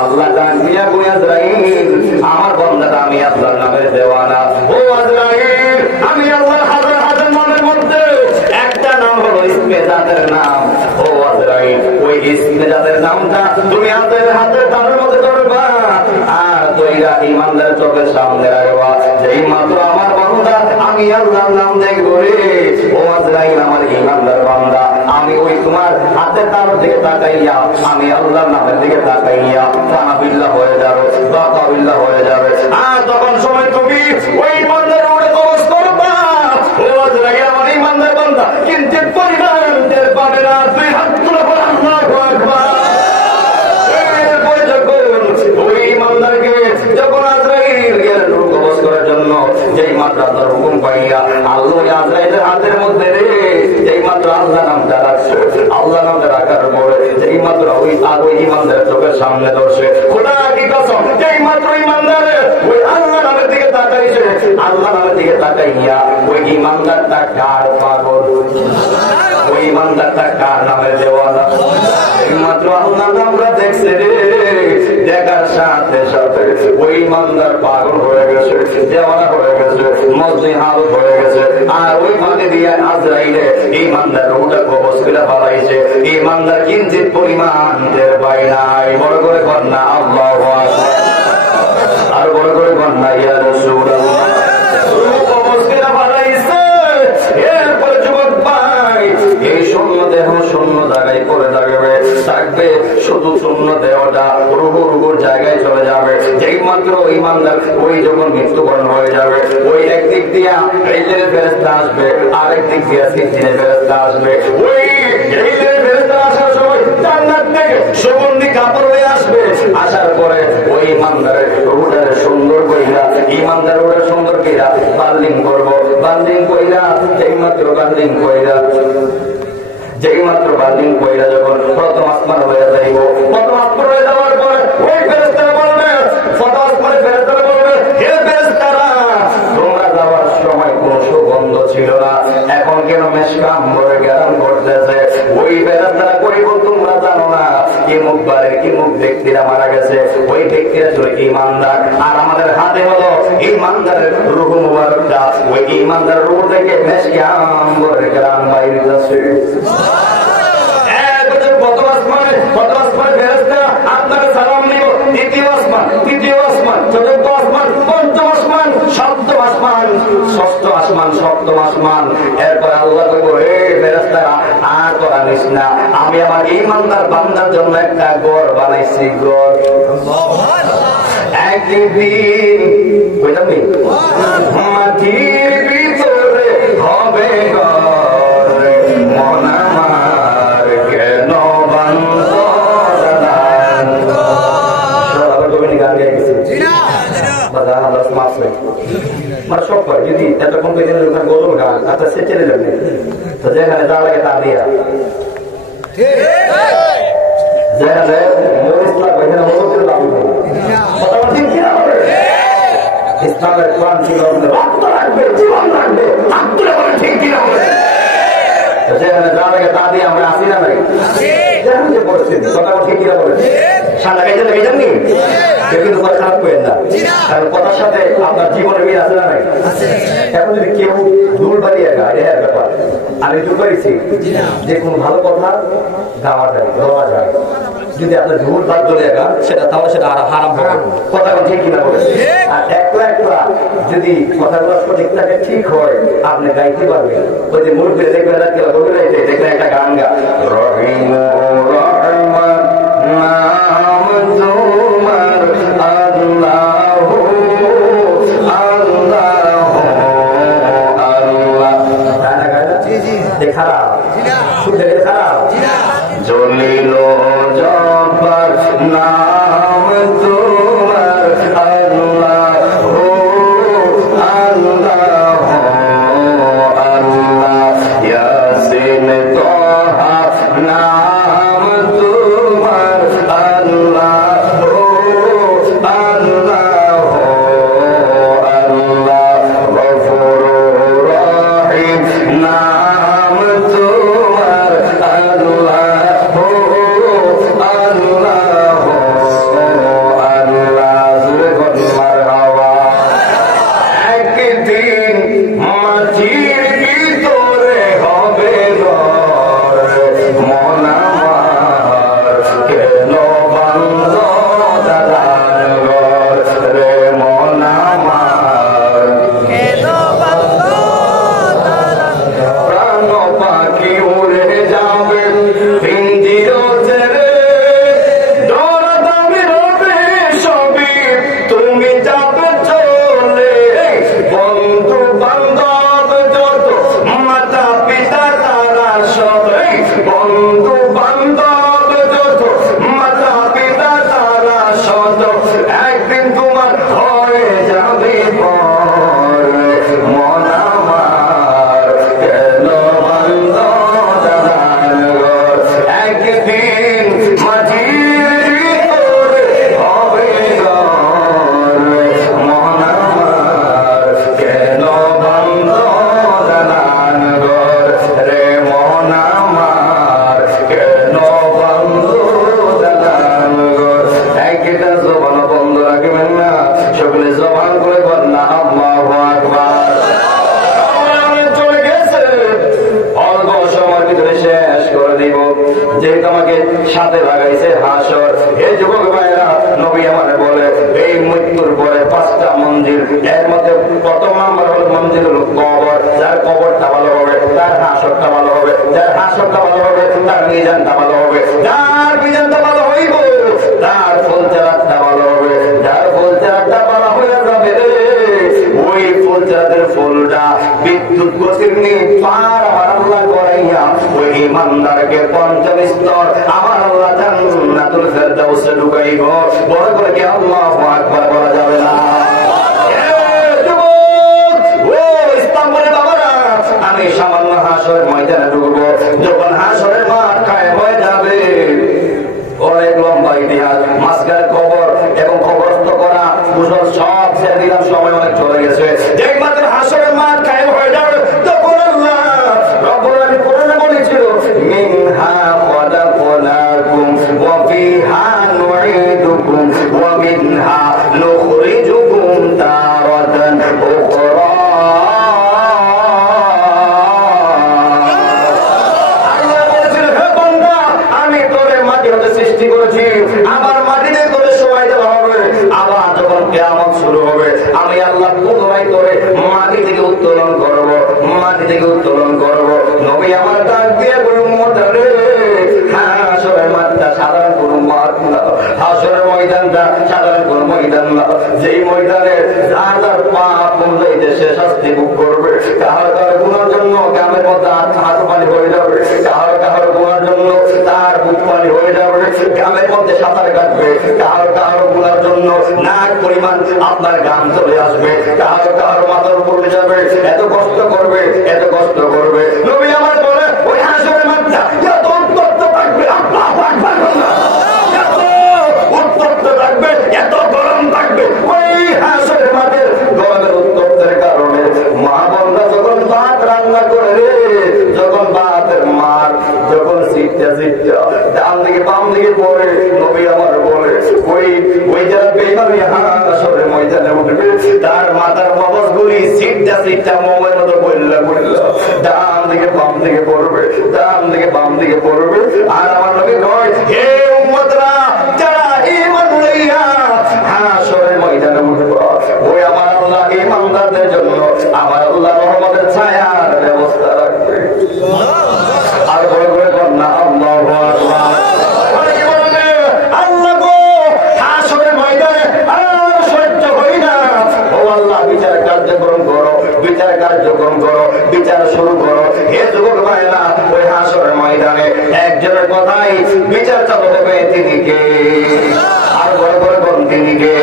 আল্লাহ ডাক দিয়া কই আজরাইল আমার বান্দাটা আমি আল্লাহর নামের দেওয়ানা। ও আজরাইল আমি আল্লাহর হাজার হাজার নামের মধ্যে একটা নাম হলো ইসমে জাতের নাম। ও আজরাইল ওই ইসমে জাতের নামটা তুমি হাতের তারের মধ্যে ধরবা আর তৈরা ইমানদারের চোখের সামনে রাখবা। যেই মাত্র আমার বান্দা আমি আল্লাহর নাম দেখবো রে, ও আজরাইল আমার ইমানদার বান্দা, আমি ওই তোমার হাতের তার দিকে তাকাইয়া আমি আল্লাহর নামের দিকে তাকাইয়া কানাবিল্লাহ হয়ে যাবে, বাকাবিল্লাহ হয়ে যাবে। আর তখন সময় তুমি ওই ইমানদার উপরে কবজ করবা। ও আজরাইল আমার ইমানদার বান্দা কিন্তু পরিমাণ টের পাবে না। তুই হাত তুলে বল আল্লাহু আকবার। এরপরে যখন ওই ইমানদারকে যখন আজরাইল গেলেন রূহ কবজ করার জন্য, যেই মাত্র আল্লাহর হুকুম পাইয়া আল্লাহ আজরাইলের হাতের মধ্যে রে যেই মাত্র আল্লাহ নামটা রাখছে, আল্লাহ নামটা রাখার পরে যেই মাত্র ওই আর ওই ইমানদারের চোখের সামনে ধরছে, খোদা কি কসম যেই মাত্র ইমানদারের ওই আল্লাহ নামের দিকে তাকাইছে, আল্লাহ নামের দিকে তাকাইয়া ওই ইমানদারটা কার পাগল, ওই ইমানদারটা কার নামের দেওয়ানা, এই মাত্র আল্লাহ নামটা দেখছে রে, দেখার সাথে সাথে ওই ইমানদার পাগল হয়ে গেছে, দেওয়ানা হয়ে গেছে, মজলিস হালত হয়ে গেছে। আর ওই ফাঁকে দিয়ে আজরাইলে ইমানদার রূহটা কবজ করে ফেলাইছে। ইমানদার কিঞ্চিত পরিমাণ টের পায় নাই। বড় করে কন্যা আল্লাহু আকবার, আর বড় করে কন্যা ইয়া রাসূলুল্লাহ। রূহ কবজ করে ফেলাইছে। এরপরে যুবক ভাই এই শূন্য দেহ শূন্য জায়গায় পড়ে থাকবে, শুধু শূন্য দেহটা রুহুর জায়গায় চলে যাবে। যেই মাত্র ইমানদার ওই যখন মৃত্যুবরণ হয়ে যাবে, ওই একদিক দিয়া ইলের ফেরেশতা আসবে, আরেক দিক দিয়া সিজিনের ফেরেশতা আসবে। ওই ইলের ফেরেশতা আসার সময় জান্নাত থেকে সুগন্ধি কাপড় হয়ে আসবে। আসার পরে ওই ইমানদারের রুহটারে সুন্দর কইরা, ইমানদার রুহটা সুন্দর কইরা বাল্ডিং করবো। বাল্ডিং কইরা যেই মাত্র বাল্ডিং কইরা যেই মাত্র বাল্ডিং কইরা যখন প্রথম আসমান হয়ে যাইব, প্রথম আসমান হয়ে যাওয়ার পরে ওই ফেরেশতারা বলবে, প্রথম আসমানের ফেরেশতারা বলবে, হে ফেরেশতারা তোমরা যাওয়ার সময় কোন সুগন্ধ ছিল না, এখন কেন মেশকাম ভরে গ্যারাম করতেছে? ওই ফেরেশতারা কইব তোমরা জানো না কি মুখ বারে কি মুখ ব্যক্তিরা মারা গেছে, ওই ব্যক্তিরা ছিল ইমানদার। আর আমাদের হাতে হলো ইমানদারের রূহ মুবারকটা, ওই ইমানদার রূহ থেকে মেশকাম ভরে গ্যারাম বাইরে যাচ্ছে। আপনাকে সালাম নিব, দ্বিতীয় আসমান, তৃতীয় আসমান, চতুর্থ আসমান, পঞ্চম আসমান, সপ্তম আসমান, ষষ্ঠ আসমান। সপ্তম আসমান। এরপর আল্লাহ কইবো, হে ফেরেশতারা, আর তোরা নিস না, আমি আমার ঈমানদার বান্দার জন্য একটা ঘর বানাইছি, ঘর। একদিন কইতামনি মাটির ভিতরে হবে ঘর, মন আমার কেন বান্ধ গান গাই গেছে মানে সব হয় যদি এতক্ষণ গজল গান আচ্ছা সে চলে যাবে তো যেখানে যা লাগে তা দিয়া যেখানে মরিচ লাগবে এখানে মরিচের দাম নেই কথা ঠিক কিনা হবে ইসলামের কোরআন ছিল রক্ত রাখবে জীবন রাখবে ঠিক কিনা হবে যেখানে যা লাগে তা দিয়ে আমরা আসি না নাই যেখানে যে পরিস্থিতি কথা ঠিক কিনা বলে সাদা গাইতে লেগে যাননি কেউ কিন্তু কথা খারাপ করেন না কারণ কথার সাথে আপনার জীবনের মিল আছে না নাই এখন যদি কেউ দুল বাড়িয়ে গায় এর ব্যাপার আমি দুল বাড়িছি যে কোনো ভালো কথা গাওয়া যায় গাওয়া যায় যদি আপনার ঝুল ভাত ধরে গান সেটা তাহলে সেটা আর হারাম হবে কথা ঠিক কিনা বলে আর একটা একটা যদি কথাগুলো সঠিক থাকে ঠিক হয় আপনি গাইতে পারবেন ওই যে মুরব্বী দেখবেন দেখবেন একটা গান গা রহিম রহমান নাম তোমার আল্লাহ আল্লাহ আল্লাহ খারাপ শুনতে খারাপ জলিল জব্বার নাম তোমার আল্লাহ আল্লাহ আল্লাহ ইয়াসিন তোহা নাম তোমার আল্লাহ আল্লাহ আল্লাহ গফুর রহিম নাম তোমার আল্লাহ সাথে লাগাইছে হাসর। এই যুবক ভাইরা নবী আমারে বলে এই মৃত্যুর পরে 5টা মঞ্জিল, এর মধ্যে প্রথম নাম্বার হলো মঞ্জিলুল কবর। যার কবরটা ভালো হবে তার হাসরটা ভালো হবে, যার হাসরটা ভালো হবে তার মিজানটা ভালো হবে, যার মিজানটা ভালো হইব তার ফুলচারাতটা ভালো হবে, যার ফুলচারাতটা ভালো হয়ে যাবে ওই ফুলচারাতের ফুলটা বিদ্যুৎ গতির নিয়ে পার আমার আল্লাহ করাইয়া ওই ইমানদারকে 5ম স্তর আমার আল্লাহ জান্নাতুল ফেরদাউসে ঢুকাইব। বড় করে কি আল্লাহু আকবার বলা যাবে না? আমি সামান্য হাসরের ময়দানে ঢুকবো, যখন হাসরের মাঠ কায়েম হয়ে যাবে অনেক লম্বা ইতিহাস, মাঝখানে কবর এবং কবরস্থ করা কুশল সব ছেড়ে দিলাম, সময় অনেক চলে গেছে। যেই মাত্র হাসরের মাঠ কায়েম হয়ে যাবে তখন আল্লাহ রব্বুল আলামিন কোরআনে বলেছিল মিনহা খলাকনাকুম ওয়া ফিহা নুঈদুকুম ওয়া মিনহা নুখরিজুকুম তারাতান উখরা। সৃষ্টি করেছি, আবার মাটিতে করে শোয়াই দেওয়া হবে, আবার যখন কিয়ামত শুরু হবে, আমি আল্লাহ পুনরায় করে মাটি থেকে উত্তোলন করব, মাটি থেকে উত্তোলন করব। নবী আমার ডাক দিয়ে বলুন, উম্মতরে, হাসরের মাঠটা সাধারণ কোন মাঠ না, হাসরের ময়দানটা সাধারণ কোন ময়দান না, যেই ময়দানে যার যার পাপ অনুযায়ী দেশে শাস্তি ভোগ করবে। কাহার কাহার গুণার জন্য গ্রামের মধ্যে হাত পানি হয়ে যাবে, কাহার কাহার গুণার জন্য তার বুক পানি হয়ে যাবে, গ্রামের মধ্যে সাঁতার কাটবে, কাহার কাহার গুণার জন্য নাক পরিমাণ আপনার গান চলে আসবে, কাহার কাহার মাথার উপর যাবে, এত কষ্ট করবে, এত কষ্ট করবে। নবী আমার বলে ওই হাসরের মাঠটা এত উত্তপ্ত থাকবে, এত উত্তপ্ত থাকবে, এত গরম থাকবে। ওই হাসরের মাঠের গরমের উত্তপ্তের কারণে মা বোনরা যখন ভাত রান্না করে রে, যখন ভাতের মার যখন সিটটা সিটটা ডান দিকে বাম দিকে পড়ে, নবী আমার বলে ওই যারা বেইমানি হাসরের ময়দানে উঠবে, তার মাথার মগজগুলি সিটটা সিটটা মোমের মতো বললা বললা ডান দিকে বাম দিকে পড়বে, ডান দিকে বাম দিকে পড়বে। আর আমার নবী কয়, হে উম্মতরা, যারা ঈমান লইয়া হাসরের ময়দানে উঠবে, ওই আমার আল্লাহ ঈমানদারদের জন্য আমার আল্লাহ রহমতের ছায়ার ব্যবস্থা রাখবে। আর বলে বলে কর না আল্লাহু আকবার। আল্লাহ গো, হাসরের ময়দানে আর সহ্য হই না। ও আল্লাহ, বিচার কার্যক্রম করো, বিচার কার্যক্রম করো, বিচার শুরু করো। হে যুবক ভাইরা, ওই হাসরের ময়দানে একজনের কথাই বিচার চালু হবে, তিনি কে? আর বড় বড় কোন তিনি কে?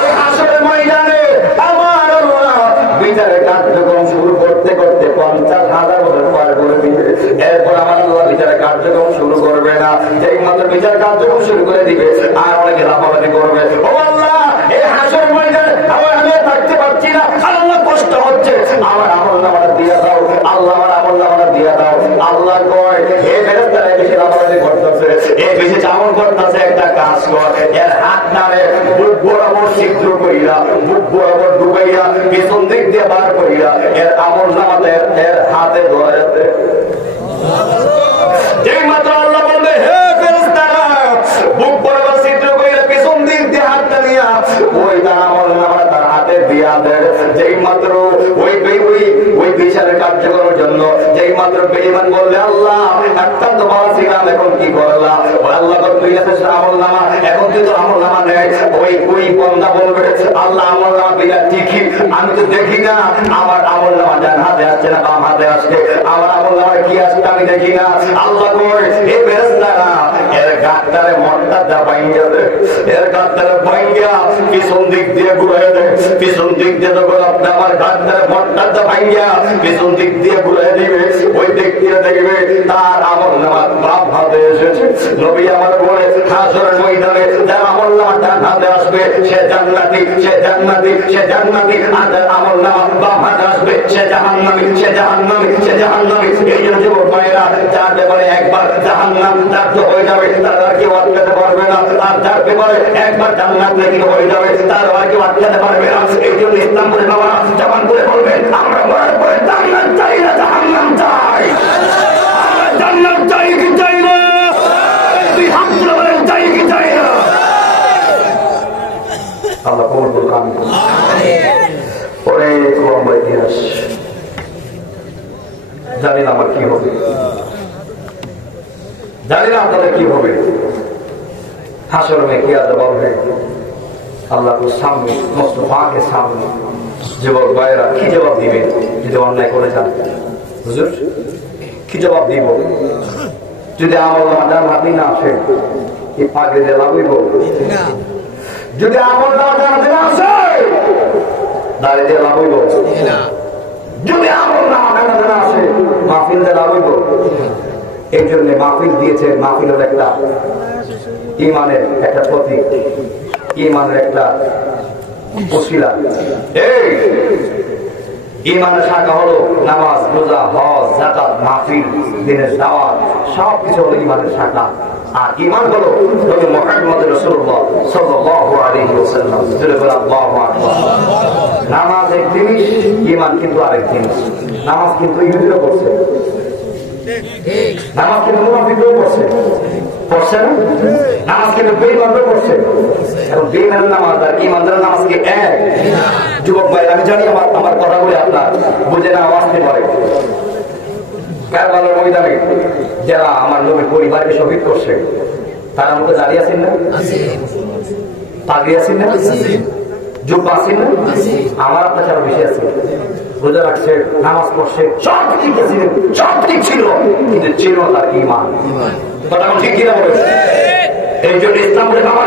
ওই হাসরের ময়দানে আমার আল্লাহ বিচারের কার্যক্রম শুরু করতে করতে 50,000 বছর পার করে দিবে। এরপর আমার আল্লাহ বিচারের কার্যক্রম শুরু করবে না, যেই মাত্র বিচার কার্যক্রম শুরু করে দিবে আর অনেকে লাফালাফি করবে। ও আল্লাহ, এই হাসরের ময়দানে আমি থাকতে পারছি না, আল্লাহ কষ্ট হচ্ছে, আমার আমল নামাটা দিয়ে দাও, আল্লাহ আমার আমল নামাটা দিয়ে দাও। আল্লাহ কয়, হে ফেরেশতারা, বেশি লাফালাফি করতেছে, এই বেশি চামন করতেছে, একটা কাজ কর, এর হাত নাড়ে বুক বরাবর ছিদ্র কইরা, বুক বরাবর ডুবাইয়া, পিছন দিক দিয়ে বার কইরা এর আমল নামাতে এর হাতে ধরাতে। যেই মাত্র আল্লাহ বলবে, হে ফেরেশতারা, বুক বরাবর ছিদ্র কইরা পিছন দিক দিয়ে হাতটা নিয়া ওই তার আমল নামা তার হাতে দিয়া দেয়। যেই মাত্র ওই বিচারের কার্যক্রমের জন্য যেই মাত্র বেঈমান বললে, আল্লাহ একটা তো ভালো ছিলাম, এখন কি করলাম? আল্লাহ তুই আমল নামা, এখন তুই তো আমল নামা নেয়। ওই বন্দা বলবে, আল্লাহ আমল নামা দিলা ঠিকই, আমি তো দেখি না আমার আমল নামা ডান হাতে আসছে না বাম হাতে আসছে, আমার আমল নামা কি আসছে আমি দেখি না। আল্লাহ কই, হে ফেরেশতারা, এর গাঁটটারে মনটা ভাঙ্গিয়া দে, এর গাঁটটারে ভাঙ্গিয়া পিছন দিক দিয়ে ঘুরাই দে, পিছন দিক দিয়ে যখন আপনি আমার গাঁটটারে মনটা ভাঙ্গিয়া পিছন দিক দিয়ে ঘুরাই দিবে, ওই দিক দিয়ে দেখবে তার আমল নামা বাম হাতে এসেছে। নবী আমার বলে, হাসরের ময়দানে যার আমল নামা ডান হাতে আসবে সে জান্নাতি, সে জান্নাতি, সে জান্নাতি, আর যার আমল নামা বাম হাতে আসবে সে জাহান্নামী, সে জাহান্নামী, সে জাহান্নামী। এই জন্য যুবক ভাইয়েরা, যার ব্যাপারে একবার জাহান্নাম তার তো হয়ে যাবে, তার আর কেউ আটকাতে পারবে না, আর যার ব্যাপারে একবার জান্নাত নাকি হয়ে যাবে, তার আর কেউ আটকাতে পারবে না। এই জন্য ইসলাম করে বাবা জবান করে বলবেন, আমরা মরার পরে জান্নাত চাই না, জাহান্নাম চাই। আমরা জান্নাত চাই কি চাই না? তুই হাত তুলে বলেন, চাই কি চাই না? আল্লাহ কবুল করুন। অনেক লম্বা ইতিহাস, জানি না আমার কি হবে, জানি না আপনাদের কি হবে। হাসর में क्या जवाब है আল্লাহ को सामने, मुस्तफा के सामने যুবক ভাইরা কি জবাব দিবেন যদি অন্যায় করে যান? হুজুর কি জবাব দিব? যদি আমল নামা ডান হাতে না আসে কি পাগড়ি দিয়ে লাভ হইব? যদি আমল নামা ডান হাতে না আসে দাড়ি দিয়ে লাভ হইব? যদি আমল নামা ডান হাতে না আসে মাহফিল দিয়ে লাভ হইব? এই জন্য মাহফিল দিয়েছে, মাহফিল হল একটা ইমানের একটা প্রতীক, ইমানের একটা ওসিলা। এই ইমানের শাখা হলো নামাজ, রোজা, হজ, যাকাত, মাহফিল, দিনের দাওয়াত, সবকিছু হলো ইমানের শাখা। আর ইমান হলো নবী মুহাম্মদ রাসূলুল্লাহ সাল্লাল্লাহু আলাইহি ওয়াসাল্লাম। আল্লাহু আকবার। নামাজ এক জিনিস, ইমান কিন্তু আরেক জিনিস। নামাজ কিন্তু ইহুদিরা করছে, নামাজ কিন্তু মুনাফিকও পড়ছে, পড়ছে না? নামাজ কিন্তু বেঈমানও পড়ছে। এখন বেঈমানের নামাজ আর ঈমানদারের নামাজ কি এক? যুবক ভাই, আমি জানি আমার কথাগুলি আপনার বুঝে না আসতে পারে। কারবালার ময়দানে যারা আমার নবীর পরিবারকে শহীদ করছে তারা আমাকে দাঁড়িয়ে আছেন না? পাগড়ি আছেন না? জুব্বা আছেন না? আমার আপনার আরো বেশি আছে। রোজা রাখছে, নামাজ পড়ছে, সব ঠিক আছে, সব ঠিক ছিল, কিন্তু ছিল তার ঈমান। কথা ঠিক কিনা বলে? এই জন্য ইসলাম বলে বাবা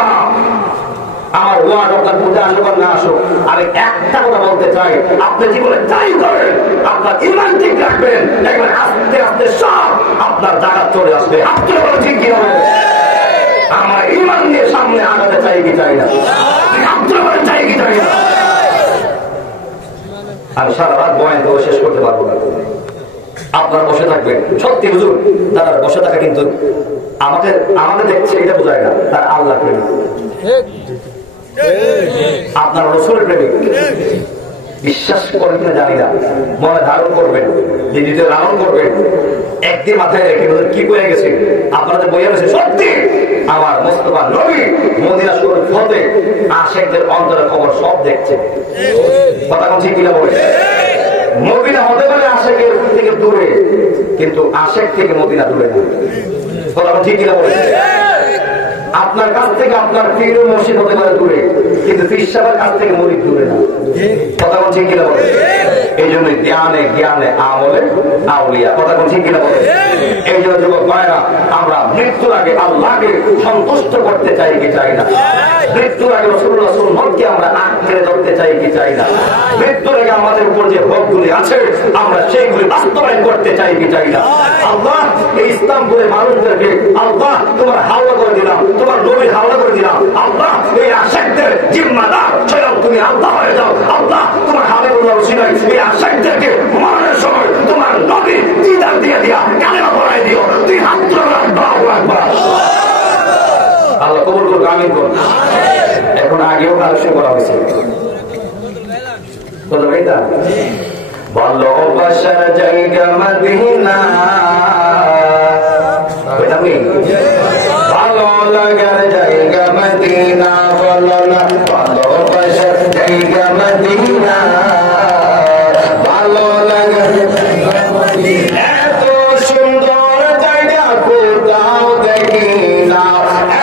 আমার ওয়ার্ড আপনার পূজা আসুক আর না আসুক, আমি একটা কথা বলতে চাই, আপনি জীবনে যাই করেন আপনার ঈমান ঠিক রাখবেন, দেখবেন আস্তে আস্তে সব আপনার জায়গা চলে আসবে। আপনি বলে ঠিক কি হবে? আমার ঈমান নিয়ে সামনে আগাতে চাই কি চাই না? আপনি বলে চাই কি চাই না? আমি সারা রাত বয়ান তো শেষ করতে পারবো না। আপনার বসে থাকবেন, সত্যি হুজুর দাদার বসে থাকা কিন্তু আমাদের দেখছে এটা বোঝায় না তার আল্লাহ প্রেমিক, আপনার রসুলের প্রেমিক। বিশ্বাস করেন কিনা জানি না, মনে ধারণ করবেন, নিজে লালন করবেন। একদিন মাথায় রেখে কি করে গেছে আপনাদের বইয়া গেছে, সত্যি আমার মোস্তফা নবী মদিনা শরীফ হতে আশেকদের অন্তরের খবর সব দেখছে। কথা বলছি কিনা বলে? মদিনা হতে পারে আশেকের থেকে দূরে, কিন্তু আশেক থেকে মদিনা দূরে না। কথা ঠিক কিনা বলে? আপনার কাছ থেকে আপনার পীর মসজিদ হতে পারে দূরে, কিন্তু পীর সাহেবের কাছ থেকে মরিদ দূরে না। কথা বলছি কিনা বলে? এই জন্য জ্ঞানে জ্ঞানে আমলে আউলিয়া। কথা বলছি কিনা বলে? এই জন্য যুবক ভাইরা, আমরা মৃত্যুর আগে আল্লাহকে সন্তুষ্ট করতে চাই কি চাই না? মৃত্যুর আগে রাসূলুল্লাহ সুন্নাতকে আমরা আঁকড়ে ধরতে চাই কি চাই না? মৃত্যুর আগে আমাদের উপর যে হকগুলি আছে আমরা সেইগুলি বাস্তবায়ন করতে চাই কি চাই না? আল্লাহ এই ইসলামপুরের মানুষদেরকে আল্লাহ তোমার হাওলা করে দিলাম, তোমার নবীর হাওলা করে দিলাম। আল্লাহ এই আশেকদের জিম্মাদার স্বয়ং তুমি আল্লাহ হয়ে যাও। আল্লাহ তোমার হাবিবুল্লাহ রসুলাই এই আশেকদেরকে মরণের সময় তোমার নবী দিদার দিয়ে দিয়া কালেমা পড়াই দিও। তুই হাত তুলে আল্লাহু আকবার। আল্লাহ কবুল করুন, আমিন করুন। এখন আগেও আলোচনা করা হয়েছে, ভালোবাসার জায়গা মদিনা, ভালো লাগার জায়গা মদিনা, বলো না ভালোবাসার জায়গা মদিনা, ভালো লাগার এত সুন্দর জায়গা কোথাও দেখি না,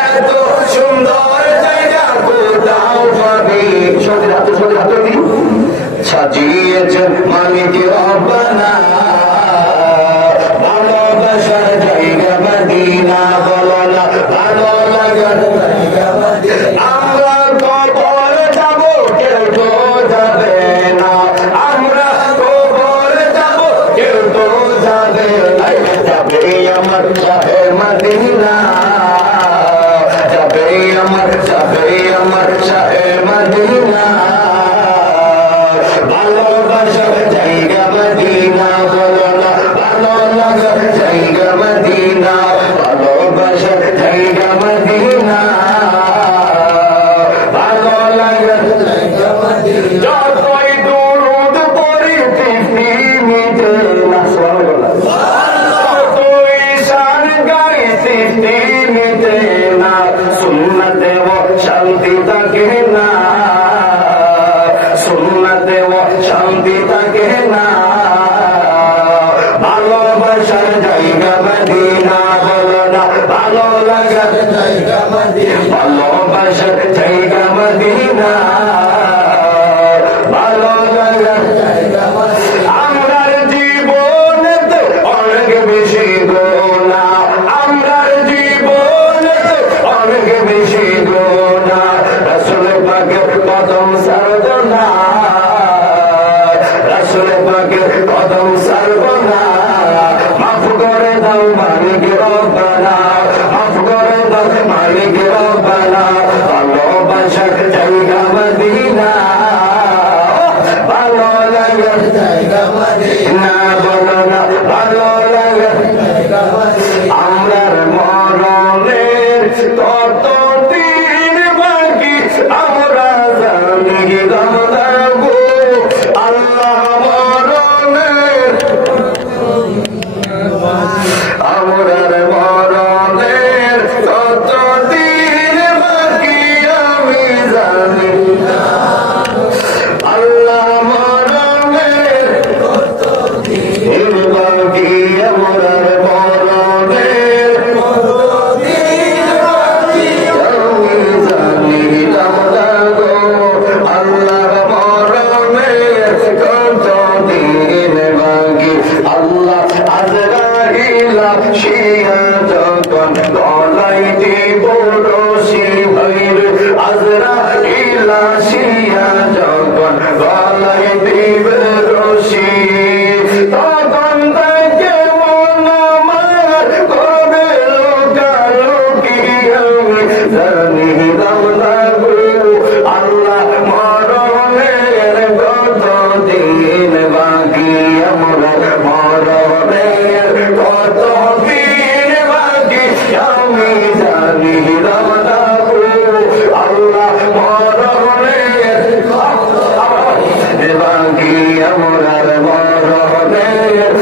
এত সুন্দর জায়গা কোথাও পাবি। সত্যি হাত সাজিয়েছেন মালিক রব্বানা, ভালোবাসার জায়গা মদিনা, বলো না ভালো লাগার জায়গা মদিনা। আমরা কবর যাব কেউ তো যাবে না, আমরা কবর যাব কেউ তো যাবে না, যাবে আমার শাহে মদিনা, যাবে আমার শাহে মদিনা, ভালোবাসার জায়গা আল্লাহ মরণের কত দিন বাকি আল্লাহ আজরাইলা শিয়া যখন গলায় দিব রশি হইর আজরাইলা শিয়া যখন গলায় দিব রশি তখন তাকে মন আমার করে লোকালোকি আমি জানি রামলাগু আল্লাহ মরণের কত দিন বাকি আমরা মরণের কত দিন বাকি আমি জানি রামলাগু আল্লাহ মরণের বাকি আমরা মরণের